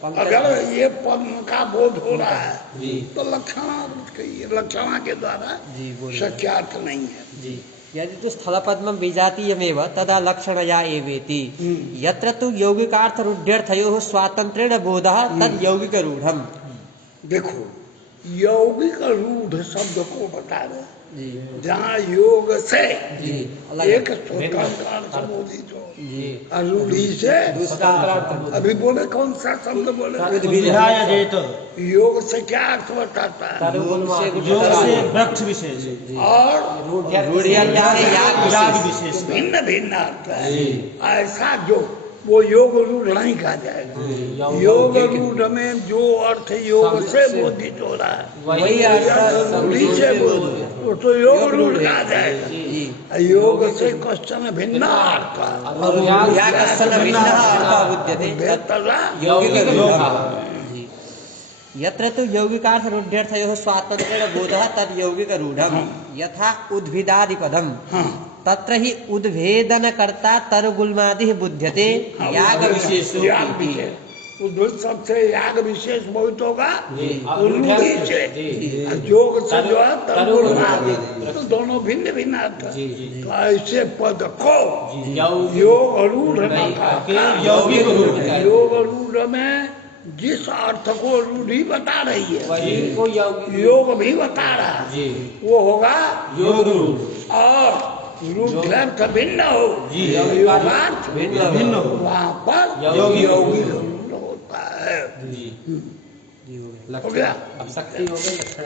अगर ये पद्म का बोध हो रहा है जी तो लक्षणा के द्वारा जी बोलिए। शक्यार्थ नहीं है। जी यदि तो स्थलपद्मं विजातीयमेव तदा लक्षणया एवेति। यत्र तु यौगिकार्थरूढ्यर्थयोः स्वातन्त्र्येण बोधः तद् यौगिकरूढम्। देखो यौगिक रूढ़ शब्द को बता रहे, जी जहाँ योग से जी एक स्वतंत्र अर्थ बोधित हो, जी रूढ़ी से दूसरा अर्थ। अभी बोले कौन सा शब्द बोले? उद्भिदाय जेत। योग से क्या अर्थ बताता है? योग से वृक्ष विशेष और रूढ़ियर्थ से याग याग विशेष। विशेष। भिन्न भिन्न अर्थ है। ऐसा जो वो योग रूढ़ नहीं कहा जाएगा। योग रूढ़ में जो अर्थ योग से बोधित हो रहा है वही अर्थ रूढ़ी से बोधित, वो तो योग रूढ़ कहा जाएगा। योग से कश्चन भिन्न अर्थ या कश्चन भिन्नः अर्थः बुध्यते तत् यौगिकरूढः। जी यत्र तु यौगिकार्थरूढ्यर्थयोः स्वातन्त्र्येण बोधः तद् यौगिकरूढम्। यथा उद्भिदादिपदम् तत्र हि उद्भेदनकर्ता तरुगुल्मादिः बुध्यते याग विशेषो इति। उद्भिद सबसे याग विशेष बहुत होगा रूढ़ी से, योग से जो है तरुगुल्मादि, तो दोनों भिन्न भिन्न अर्थ है। तो ऐसे पद को योग रूढ़ योग रूढ़ में जिस अर्थ को रूढ़ी बता रही है योग भी बता रहा है, वो होगा योग रूढ़। और रूढ़ भिन्न हो, योगार्थ भिन्न हो, वहाँ पर योगी रूढ़ होता है। हो गया। अब शक्ति हो गई लक्षण